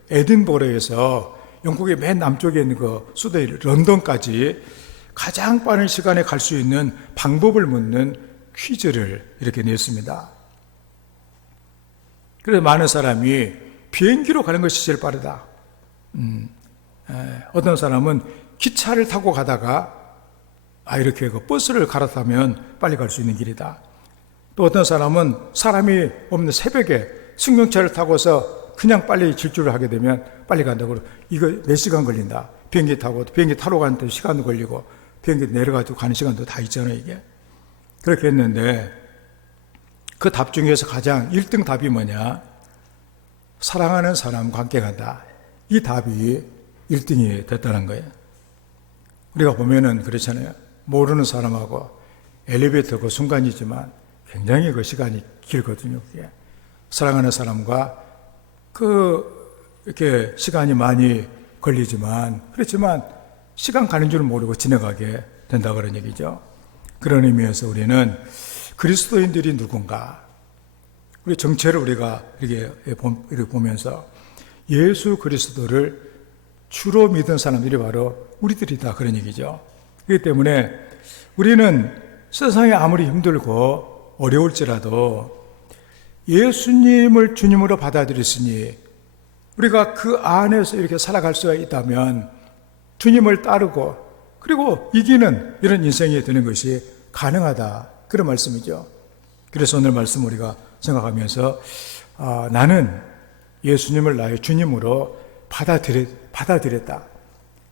에딘버러에서 영국의 맨 남쪽에 있는 수도 런던까지 가장 빠른 시간에 갈 수 있는 방법을 묻는 퀴즈를 이렇게 냈습니다. 그래서 많은 사람이 비행기로 가는 것이 제일 빠르다. 어떤 사람은 기차를 타고 가다가 이렇게 버스를 갈아타면 빨리 갈 수 있는 길이다. 또 어떤 사람은 사람이 없는 새벽에 승용차를 타고서 그냥 빨리 질주를 하게 되면 빨리 간다고. 이거 몇 시간 걸린다. 비행기 타러 가는데 시간도 걸리고 비행기 내려가지고 가는 시간도 다 있잖아요 이게. 그렇게 했는데 그 답 중에서 가장 1등 답이 뭐냐? 사랑하는 사람과 함께 간다. 이 답이 1등이 됐다는 거예요. 우리가 보면은 그렇잖아요. 모르는 사람하고 엘리베이터 그 순간이지만 굉장히 그 시간이 길거든요. 그게. 사랑하는 사람과 이렇게 시간이 많이 걸리지만, 그렇지만 시간 가는 줄 모르고 지나가게 된다 그런 얘기죠. 그런 의미에서 우리는 그리스도인들이 누군가, 우리 정체를 우리가 이렇게 보면서 예수 그리스도를 주로 믿은 사람들이 바로 우리들이다 그런 얘기죠. 그렇기 때문에 우리는 세상에 아무리 힘들고 어려울지라도 예수님을 주님으로 받아들였으니 우리가 그 안에서 이렇게 살아갈 수가 있다면 주님을 따르고 그리고 이기는 이런 인생이 되는 것이 가능하다 그런 말씀이죠. 그래서 오늘 말씀 우리가 생각하면서 나는 예수님을 나의 주님으로 받아들였다.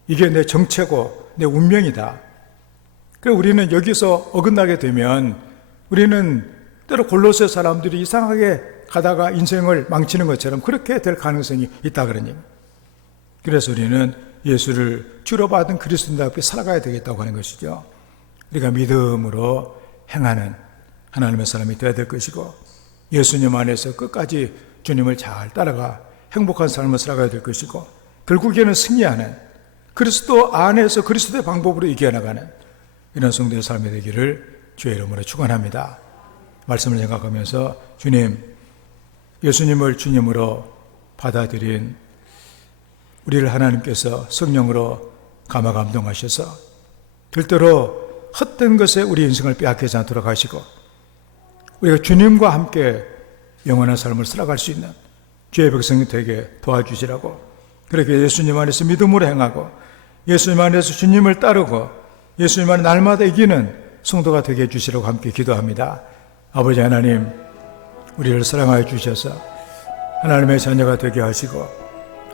이게 내 정체고 내 운명이다. 그래서 우리는 여기서 어긋나게 되면 우리는 때로 골로새 사람들이 이상하게 가다가 인생을 망치는 것처럼 그렇게 될 가능성이 있다 그러니. 그래서 우리는 예수를 주로 받은 그리스도인답게 살아가야 되겠다고 하는 것이죠. 우리가 믿음으로 행하는 하나님의 사람이 되어야 될 것이고 예수님 안에서 끝까지 주님을 잘 따라가 행복한 삶을 살아가야 될 것이고 결국에는 승리하는 그리스도 안에서 그리스도의 방법으로 이겨나가는 이런 성도의 삶이 되기를 주의 이름으로 축원합니다. 말씀을 생각하면서 주님, 예수님을 주님으로 받아들인 우리를 하나님께서 성령으로 감화 감동하셔서 절대로 헛된 것에 우리 인생을 빼앗기지 않도록 하시고 우리가 주님과 함께 영원한 삶을 살아갈 수 있는 주의 백성이 되게 도와주시라고, 그렇게 예수님 안에서 믿음으로 행하고 예수님 안에서 주님을 따르고 예수님 안에 날마다 이기는 성도가 되게 해주시라고 함께 기도합니다. 아버지 하나님, 우리를 사랑하여 주셔서 하나님의 자녀가 되게 하시고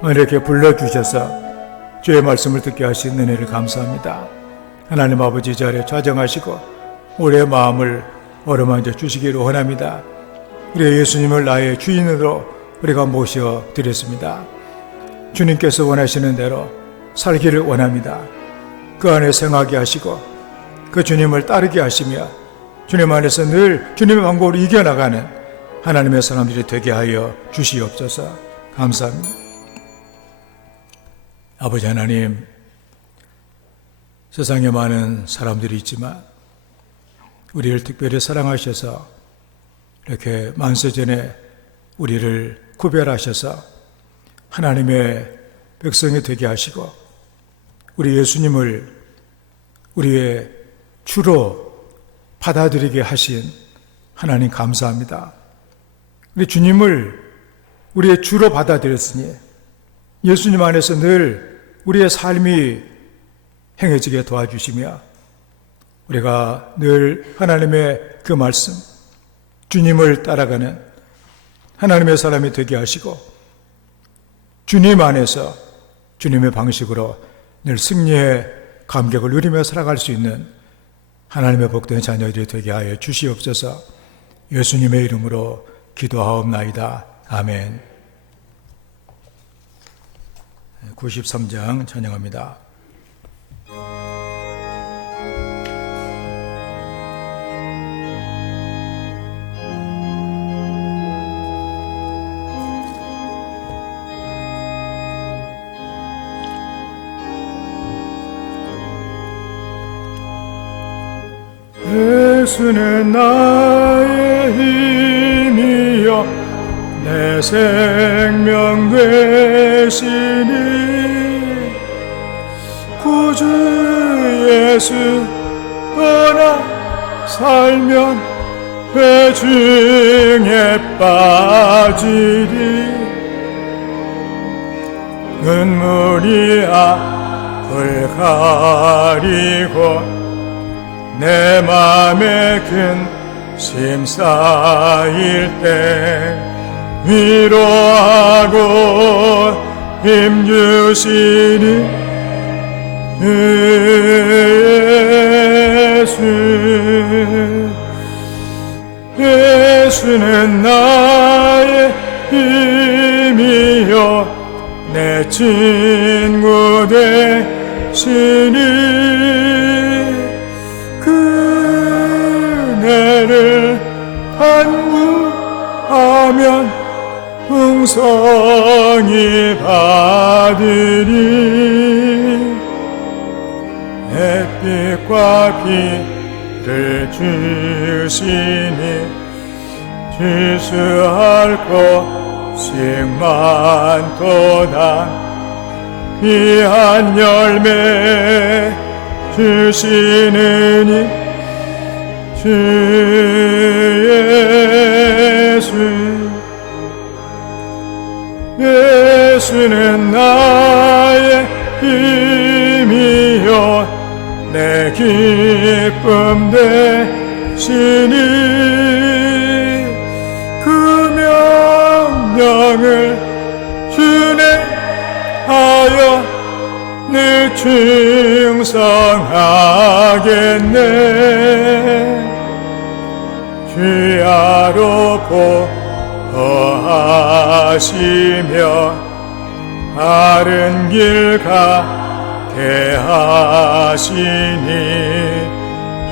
오늘 이렇게 불러주셔서 주의 말씀을 듣게 하신 은혜를 감사합니다. 하나님 아버지, 이 자리에 좌정하시고 우리의 마음을 어루만져 주시기를 원합니다. 우리 예수님을 나의 주인으로 우리가 모셔드렸습니다. 주님께서 원하시는 대로 살기를 원합니다. 그 안에 생하게 하시고 그 주님을 따르게 하시며 주님 안에서 늘 주님의 방법으로 이겨나가는 하나님의 사람들이 되게 하여 주시옵소서. 감사합니다. 아버지 하나님, 세상에 많은 사람들이 있지만 우리를 특별히 사랑하셔서 이렇게 만세전에 우리를 구별하셔서 하나님의 백성이 되게 하시고 우리 예수님을 우리의 주로 받아들이게 하신 하나님 감사합니다. 우리 주님을 우리의 주로 받아들였으니 예수님 안에서 늘 우리의 삶이 행해지게 도와주시며 우리가 늘 하나님의 그 말씀, 주님을 따라가는 하나님의 사람이 되게 하시고 주님 안에서 주님의 방식으로 늘 승리의 감격을 누리며 살아갈 수 있는 하나님의 복된 자녀들이 되게 하여 주시옵소서. 예수님의 이름으로 기도하옵나이다. 아멘. 93장 찬양합니다. 예수는 나의 힘이여 내 생명 되시니 구주 예수 떠나 살면 회중에 빠지리 눈물이 앞을 가리고 내 맘에 근심 쌓일 때 위로하고 힘주시니 예수는 나의 힘이요 내 친구 되시니 간구하면 풍성히 받으리. 햇빛과 비를 주시니 지수할 곳씩 많도다. 귀한 열매 주시느니 주 예수는 나의 힘이요 내 기쁨 되시니 그 명령을 준행하여 늘 충성하겠네. 주야로 보호하시며 바른 길 가게 하시니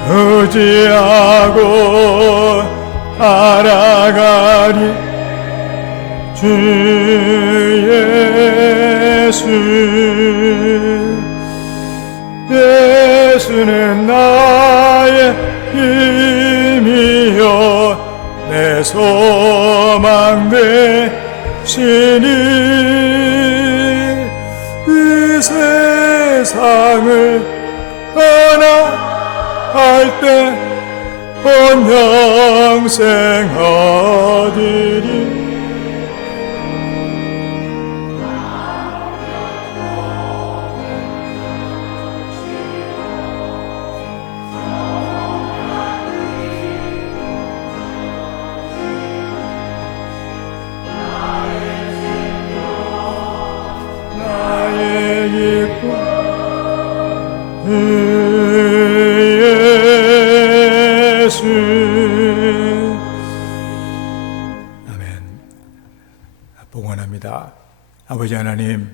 의지하고 알아가리. 주 예수는 나의 힘이요 내 소망 되시니 이 세상을 떠나갈 때 온 영생 얻으리. 아멘. 봉헌합니다. 아버지 하나님,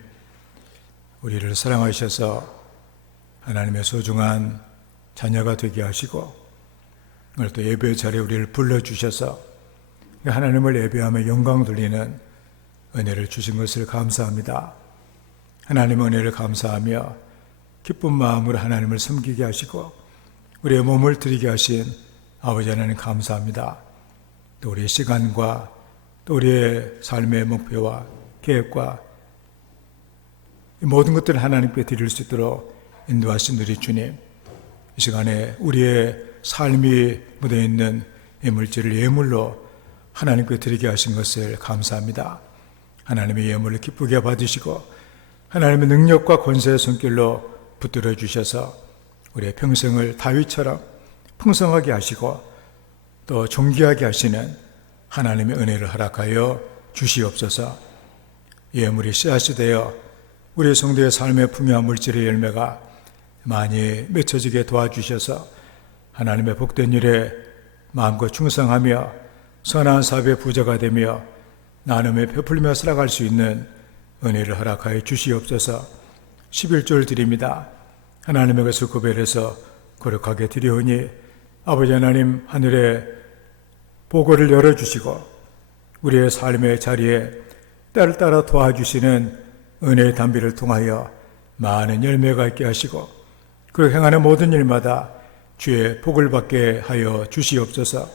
우리를 사랑하셔서 하나님의 소중한 자녀가 되게 하시고 오늘 또 예배 자리에 우리를 불러주셔서 하나님을 예배하며 영광 돌리는 은혜를 주신 것을 감사합니다. 하나님의 은혜를 감사하며 기쁜 마음으로 하나님을 섬기게 하시고 우리의 몸을 드리게 하신 아버지 하나님 감사합니다. 또 우리의 시간과 또 우리의 삶의 목표와 계획과 이 모든 것들을 하나님께 드릴 수 있도록 인도하신 우리 주님, 이 시간에 우리의 삶이 묻어있는 이 물질을 예물로 하나님께 드리게 하신 것을 감사합니다. 하나님의 예물을 기쁘게 받으시고 하나님의 능력과 권세의 손길로 붙들어 주셔서 우리의 평생을 다윗처럼 풍성하게 하시고 또 존귀하게 하시는 하나님의 은혜를 허락하여 주시옵소서. 예물이 씨앗이 되어 우리 성도의 삶의 풍요한 물질의 열매가 많이 맺혀지게 도와주셔서 하나님의 복된 일에 마음껏 충성하며 선한 사업의 부자가 되며 나눔에 베풀며 살아갈 수 있는 은혜를 허락하여 주시옵소서. 11조를 드립니다. 하나님의 것을 구별해서 거룩하게 드리오니 아버지 하나님 하늘의 보고를 열어주시고 우리의 삶의 자리에 때를 따라 도와주시는 은혜의 담비를 통하여 많은 열매가 있게 하시고 그 행하는 모든 일마다 주의 복을 받게 하여 주시옵소서.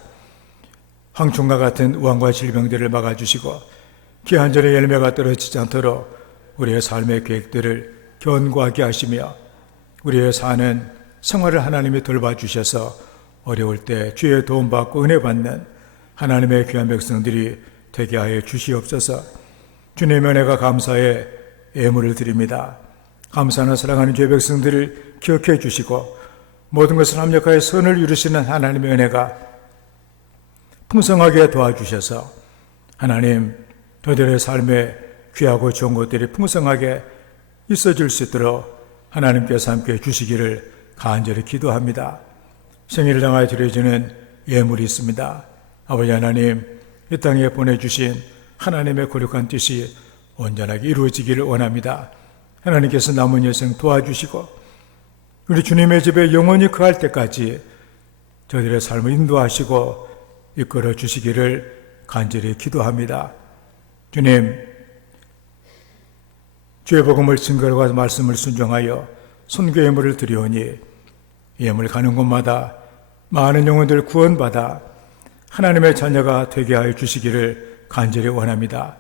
황충과 같은 우환과 질병들을 막아주시고 기한절의 열매가 떨어지지 않도록 우리의 삶의 계획들을 견고하게 하시며 우리의 사는 생활을 하나님이 돌봐주셔서 어려울 때 주의 도움받고 은혜받는 하나님의 귀한 백성들이 되게 하여 주시옵소서. 주님의 은혜가 감사해 예물을 드립니다. 감사하는 사랑하는 주의 백성들을 기억해 주시고 모든 것을 합력하여 선을 이루시는 하나님의 은혜가 풍성하게 도와주셔서 하나님 저들의 삶에 귀하고 좋은 것들이 풍성하게 있어질 수 있도록 하나님께서 함께 주시기를 간절히 기도합니다. 생일을 당하여 드려지는 예물이 있습니다. 아버지 하나님, 이 땅에 보내주신 하나님의 거룩한 뜻이 온전하게 이루어지기를 원합니다. 하나님께서 남은 여생 도와주시고 우리 주님의 집에 영원히 거할 때까지 저들의 삶을 인도하시고 이끌어 주시기를 간절히 기도합니다. 주님, 주의 복음을 증거하고 말씀을 순종하여 선교 예물을 드리오니 예물 가는 곳마다 많은 영혼들 구원받아 하나님의 자녀가 되게 하여 주시기를 간절히 원합니다.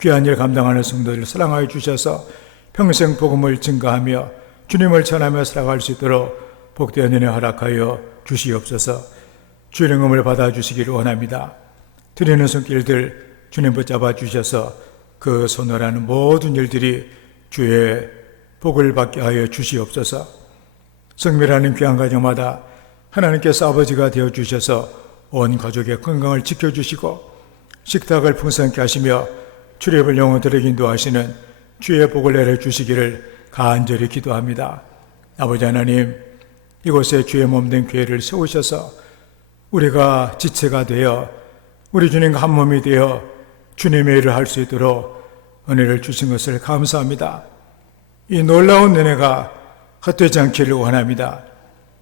귀한 일 감당하는 성도들을 사랑하여 주셔서 평생 복음을 증거하며 주님을 전하며 살아갈 수 있도록 복된 은혜 허락하여 주시옵소서. 주의 응음을 받아주시기를 원합니다. 드리는 손길들 주님 붙잡아 주셔서 그 손으로하는 모든 일들이 주의 복을 받게 하여 주시옵소서. 성밀하는 귀한 가정마다 하나님께서 아버지가 되어 주셔서 온 가족의 건강을 지켜주시고 식탁을 풍성케 하시며 출입을 영혼들에게 인도하시는 주의 복을 내려주시기를 간절히 기도합니다. 아버지 하나님, 이곳에 주의 몸된 교회를 세우셔서 우리가 지체가 되어 우리 주님과 한 몸이 되어 주님의 일을 할 수 있도록 은혜를 주신 것을 감사합니다. 이 놀라운 은혜가 헛되지 않기를 원합니다.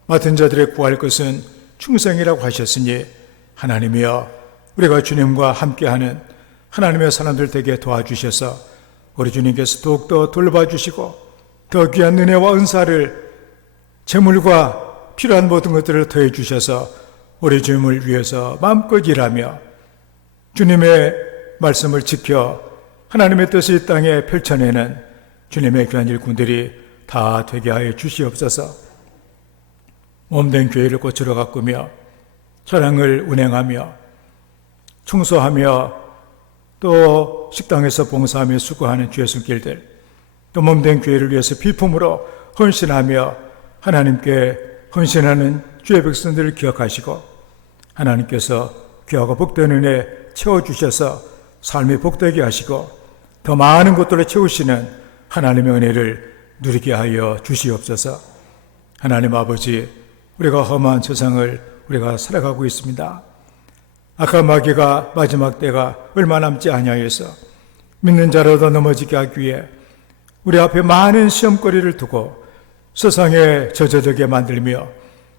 맡은 자들의 구할 것은 충성이라고 하셨으니 하나님이여, 우리가 주님과 함께하는 하나님의 사람들 되게 도와주셔서 우리 주님께서 더욱더 돌봐주시고 더 귀한 은혜와 은사를, 재물과 필요한 모든 것들을 더해 주셔서 우리 주님을 위해서 마음껏 일하며 주님의 말씀을 지켜 하나님의 뜻을 이 땅에 펼쳐내는 주님의 귀한 일꾼들이 다 되게 하여 주시옵소서. 몸된 교회를 꽃으로 가꾸며 사랑을 운행하며 청소하며 또 식당에서 봉사하며 수고하는 주의 손길들, 또 몸된 교회를 위해서 비품으로 헌신하며 하나님께 헌신하는 주의 백성들을 기억하시고 하나님께서 귀하고 복된 은혜 채워주셔서 삶이 복되게 하시고 더 많은 것들을 채우시는 하나님의 은혜를 누리게 하여 주시옵소서. 하나님 아버지, 우리가 험한 세상을 우리가 살아가고 있습니다. 악한 마귀가 마지막 때가 얼마 남지 아니하여서 믿는 자라도 넘어지게 하기 위해 우리 앞에 많은 시험거리를 두고 세상에 젖어들게 만들며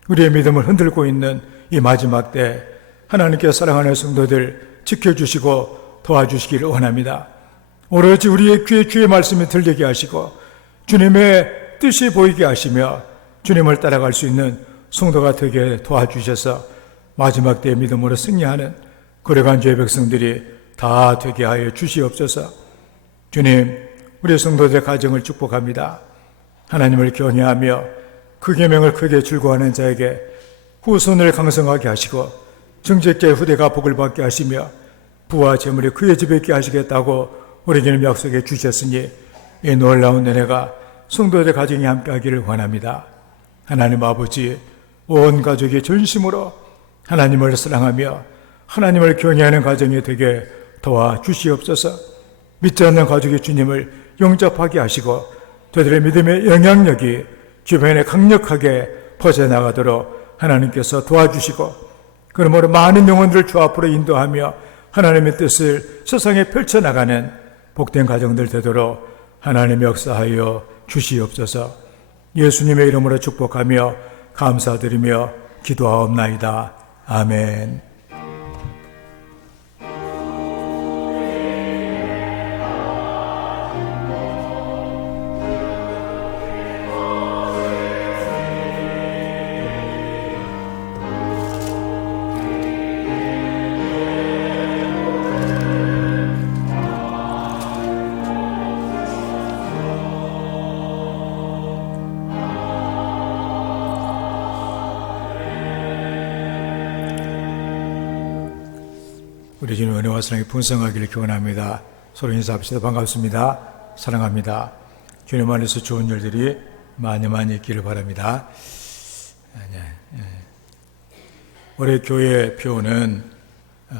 우리의 믿음을 흔들고 있는 이 마지막 때 하나님께 사랑하는 성도들 지켜주시고 도와주시기를 원합니다. 오로지 우리의 귀에 주의 말씀이 들리게 하시고 주님의 뜻이 보이게 하시며 주님을 따라갈 수 있는 성도가 되게 도와주셔서 마지막 때의 믿음으로 승리하는 거룩한 주의 백성들이 다 되게 하여 주시옵소서. 주님, 우리 성도들의 가정을 축복합니다. 하나님을 경외하며 그 계명을 크게 즐거워하는 자에게 후손을 강성하게 하시고 정직자의 후대가 복을 받게 하시며 부와 재물이 그의 집에 있게 하시겠다고 우리 주님 약속해 주셨으니 이 놀라운 은혜가 성도들의 가정에 함께하기를 원합니다. 하나님 아버지, 온 가족이 전심으로 하나님을 사랑하며 하나님을 경외하는 가정이 되게 도와주시옵소서. 믿지 않는 가족이 주님을 영접하게 하시고 저들의 믿음의 영향력이 주변에 강력하게 퍼져나가도록 하나님께서 도와주시고 그러므로 많은 영혼들을 주 앞으로 인도하며 하나님의 뜻을 세상에 펼쳐나가는 복된 가정들 되도록 하나님의 역사하여 주시옵소서. 예수님의 이름으로 축복하며 감사드리며 기도하옵나이다. 아멘. 우리 주님 은혜와 사랑이 풍성하기를 기원합니다. 서로 인사합시다. 반갑습니다. 사랑합니다. 주님 안에서 좋은 일들이 많이 많이 있기를 바랍니다. 올해 교회 표는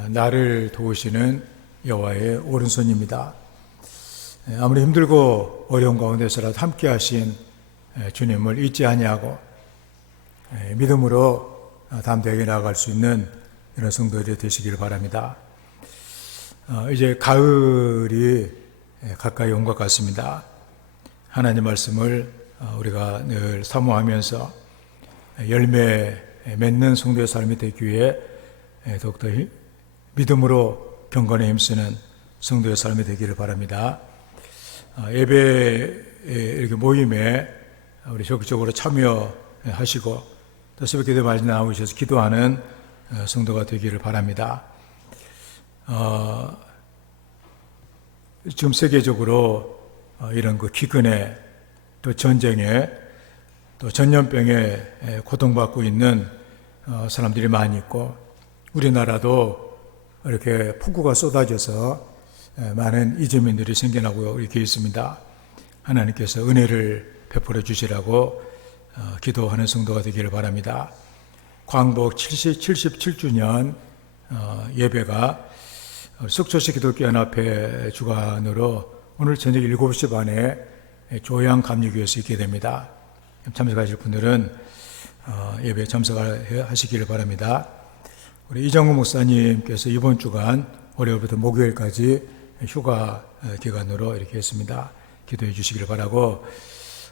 나를 도우시는 여호와의 오른손입니다. 아무리 힘들고 어려운 가운데서라도 함께 하신 주님을 잊지 아니하고 믿음으로 담대하게 나아갈 수 있는 이런 성도들이 되시기를 바랍니다. 이제 가을이 가까이 온 것 같습니다. 하나님 말씀을 우리가 늘 사모하면서 열매 맺는 성도의 삶이 되기 위해 더욱더 믿음으로 경건에 힘쓰는 성도의 삶이 되기를 바랍니다. 예배 이렇게 모임에 우리 적극적으로 참여하시고 또 새벽 기도에 많이 나오셔서 기도하는 성도가 되기를 바랍니다. 지금 세계적으로 이런 그 기근에 또 전쟁에 또 전염병에 고통받고 있는 사람들이 많이 있고 우리나라도 이렇게 폭우가 쏟아져서 많은 이주민들이 생겨나고 이렇게 있습니다. 하나님께서 은혜를 베풀어 주시라고 기도하는 성도가 되기를 바랍니다. 광복 77주년 예배가 속초시 기독교연합회 주관으로 오늘 저녁 7시 반에 조양감리교에서 있게 됩니다. 참석하실 분들은 예배에 참석하시기를 바랍니다. 우리 이정우 목사님께서 이번 주간 월요일부터 목요일까지 휴가 기간으로 이렇게 했습니다. 기도해 주시기를 바라고,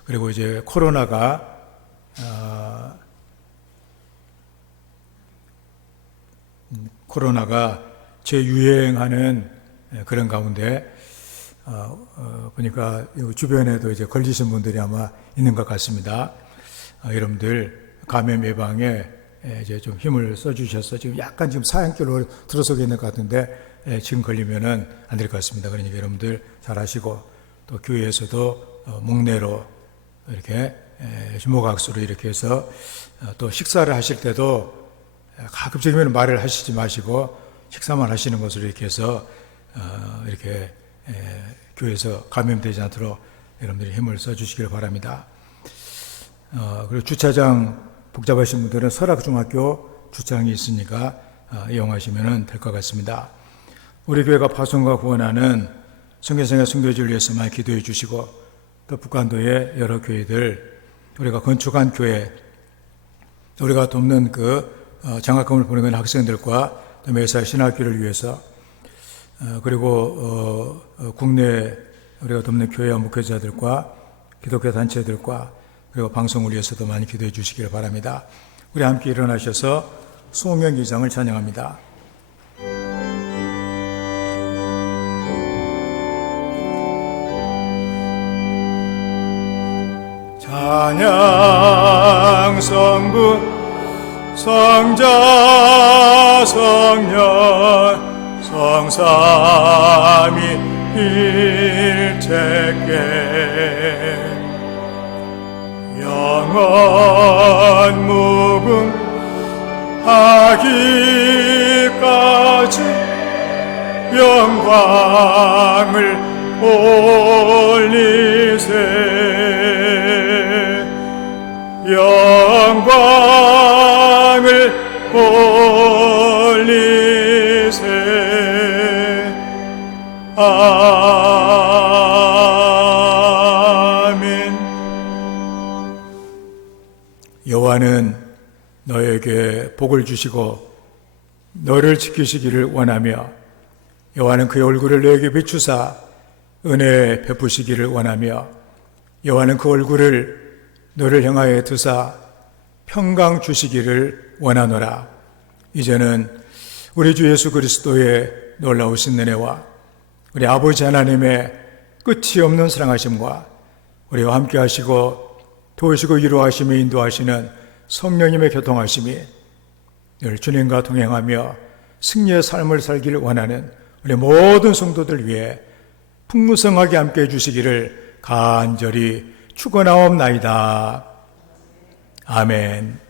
그리고 이제 코로나가 재유행하는 그런 가운데 보니까 주변에도 이제 걸리신 분들이 아마 있는 것 같습니다. 여러분들 감염 예방에 이제 좀 힘을 써주셔서 지금 약간 지금 사양길로 들어서게 있는 것 같은데 지금 걸리면은 안 될 것 같습니다. 그러니까 여러분들 잘 하시고 또 교회에서도 목례로 이렇게 주목악수로 이렇게 해서 또 식사를 하실 때도 가급적이면 말을 하시지 마시고 식사만 하시는 것으로 이렇게 해서 이렇게 교회에서 감염되지 않도록 여러분들이 힘을 써주시기를 바랍니다. 그리고 주차장 복잡하신 분들은 설악중학교 주차장이 있으니까 이용하시면 될 것 같습니다. 우리 교회가 파송과 구원하는 성교생의 선교지를 위해서 많이 기도해 주시고 또 북한도의 여러 교회들, 우리가 건축한 교회, 우리가 돕는 그 장학금을 보내고 있는 학생들과 또 매사 신학교를 위해서 그리고 국내 우리가 돕는 교회와 목회자들과 기독교 단체들과 그리고 방송을 위해서도 많이 기도해 주시기를 바랍니다. 우리 함께 일어나셔서 송명기장을 찬양합니다. 찬양 성부 성자 성령 성삼위 일체께 영원 무궁하기까지 영광을 올리세 영광을 올리세 아멘. 여호와는 너에게 복을 주시고 너를 지키시기를 원하며 여호와는 그의 얼굴을 너에게 비추사 은혜 베푸시기를 원하며 여호와는 그 얼굴을 너를 향하여 드사 평강 주시기를 원하노라. 이제는 우리 주 예수 그리스도의 놀라우신 은혜와 우리 아버지 하나님의 끝이 없는 사랑하심과 우리와 함께 하시고 도우시고 위로하시며 인도하시는 성령님의 교통하심이 늘 주님과 동행하며 승리의 삶을 살기를 원하는 우리 모든 성도들 위해 풍성하게 함께 해주시기를 간절히 축원하옵나이다. 아멘.